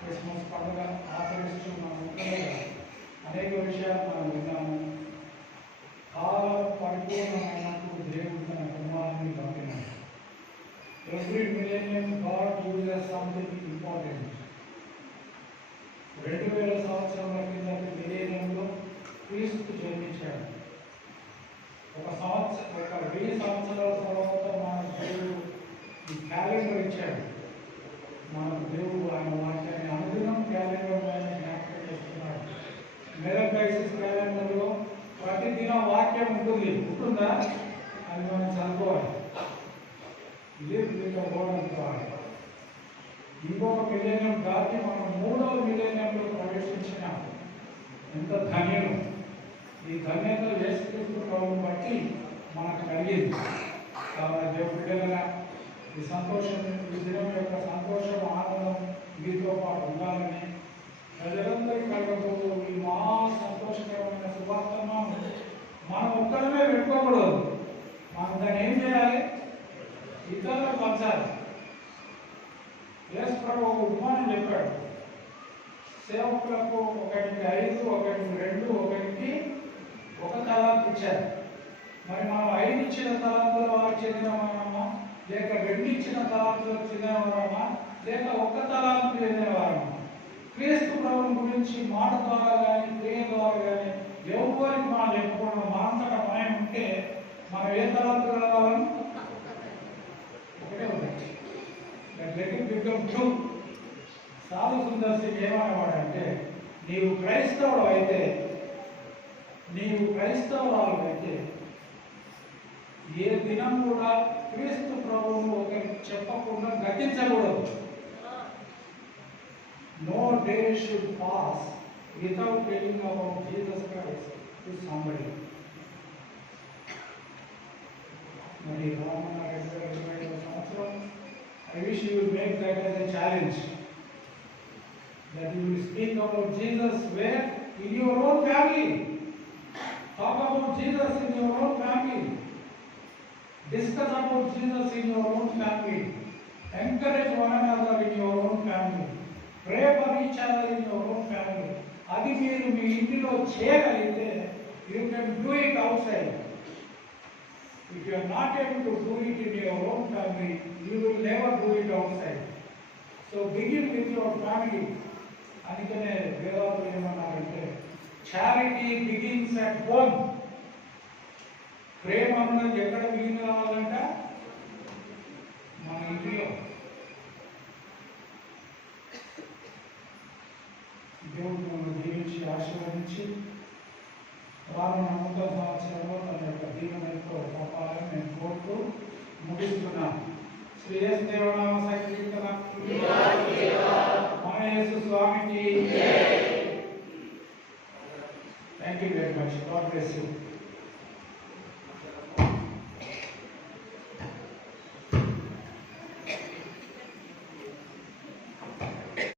Christmas పండుగ ఆచరిస్తున్నాము. అనేక విషయాలు మనం విన్నాము. కాలం పరిపూర్ణమైనప్పుడు దేవుడు తన కుమారుని పంపినాడు. Every millennium God uses something important. 2000 సంవత్సరాల కిందటి మిలేనియంలో క్రీస్తు జన్మించాడు. ఒక 1000 సంవత్సరాల తర్వాత మన దేవుడు ఈ క్యాలెండర్ ఇచ్చాడు. మన దేవుడు ఆయన వాక్యాన్ని అనుదినం క్యాలెండర్ ఆయన జ్ఞాపకం చేస్తున్నాడు. మెరకైసిస్ క్యాలెండర్లో ప్రతిదిన వాక్యం ఉంటుందా అని మనం చదువుకోవాలి. ఇదే వీళ్ళ అనుకోవాలి. ఇంకొక మిలేనియం దాటి మనం 3వ మిలేనియంలో ప్రవేశించినాం. ఎంత ధన్యం! ఈ ధన్యత యేసుక్రీస్తు ప్రభువును బట్టి మనకు కలిగింది. బిడ్డలుగా ఈ సంతోషం, ఈ దినం యొక్క సంతోషం, ఆనందం మీతో పాటు ఉండాలని ప్రజలందరికీ కలగబోతూ ఈ మహా సంతోషకరమైన శుభార్తను మనం ఒక్కడమే పెట్టుకోకూడదు. మనం దాన్ని ఏం చేయాలి? ఇతరులకు పంచాలి. యేసు ప్రభు ఒక ఉపమానం చెప్పాడు. సేవకులకు ఒకరికి 5, ఒకరికి 2, ఒకరికి 1 తలాంతు ఇచ్చారు. మరి మనం 5 ఇచ్చిన తలాంతుల వారికి చెందినవారమా, లేక 2 ఇచ్చిన తలాంతులకు చెందినవారమా, లేక 1 తలాంతు చెందినవారమా? క్రీస్తు ప్రభువుని గురించి మాట ద్వారా కానీ క్రియ ద్వారా కానీ ఎవరికి మనం చెప్పుకోవడం మాంతట మనం ఉంటే మనం ఏ తలాంతు కలవాలని ఒకటే ఉంది. సాధు సుందర్ సింగ్ ఏమనేవాడంటే, నీవు క్రైస్తవుడు అయితే, నీవు క్రైస్తవురాలు అయితే ఏ దినం కూడా క్రీస్తు ప్రభువును ఒకరికి చెప్పకుండా గతించకూడదు. No day should pass without telling about Jesus Christ to somebody. మరి రామన్న 2025 సంవత్సరం, I wish you will make that as a challenge, that you will speak about Jesus where? In your own family. Talk about Jesus in your own family. Discuss about Jesus in your own family. Encourage one another in your own family. Pray for each other in your own family. అది మీరు మీ ఇంటిలో చేయగలిగితే you can do it outside. If you are not able to do it in your own family, you will never do it outside. So begin with your family. అందుకనే వేదాలు ఏమన్నారంటే, charity begins at home. ప్రేమ అన్నది ఎక్కడ begin రావాలంట? మన ఇంట్లో. దేవుడు మనల్ని దీవించి ఆశీర్వదించి రానున్న నూతన సంవత్సరంలో తన యొక్క దీవెనలతో పంపాలని నేను కోరుతూ ముగిస్తున్నాను. శ్రీ యేసు దేవనామ సంకీర్తన. మన యేసు స్వామికి. Thank you very much. God bless you.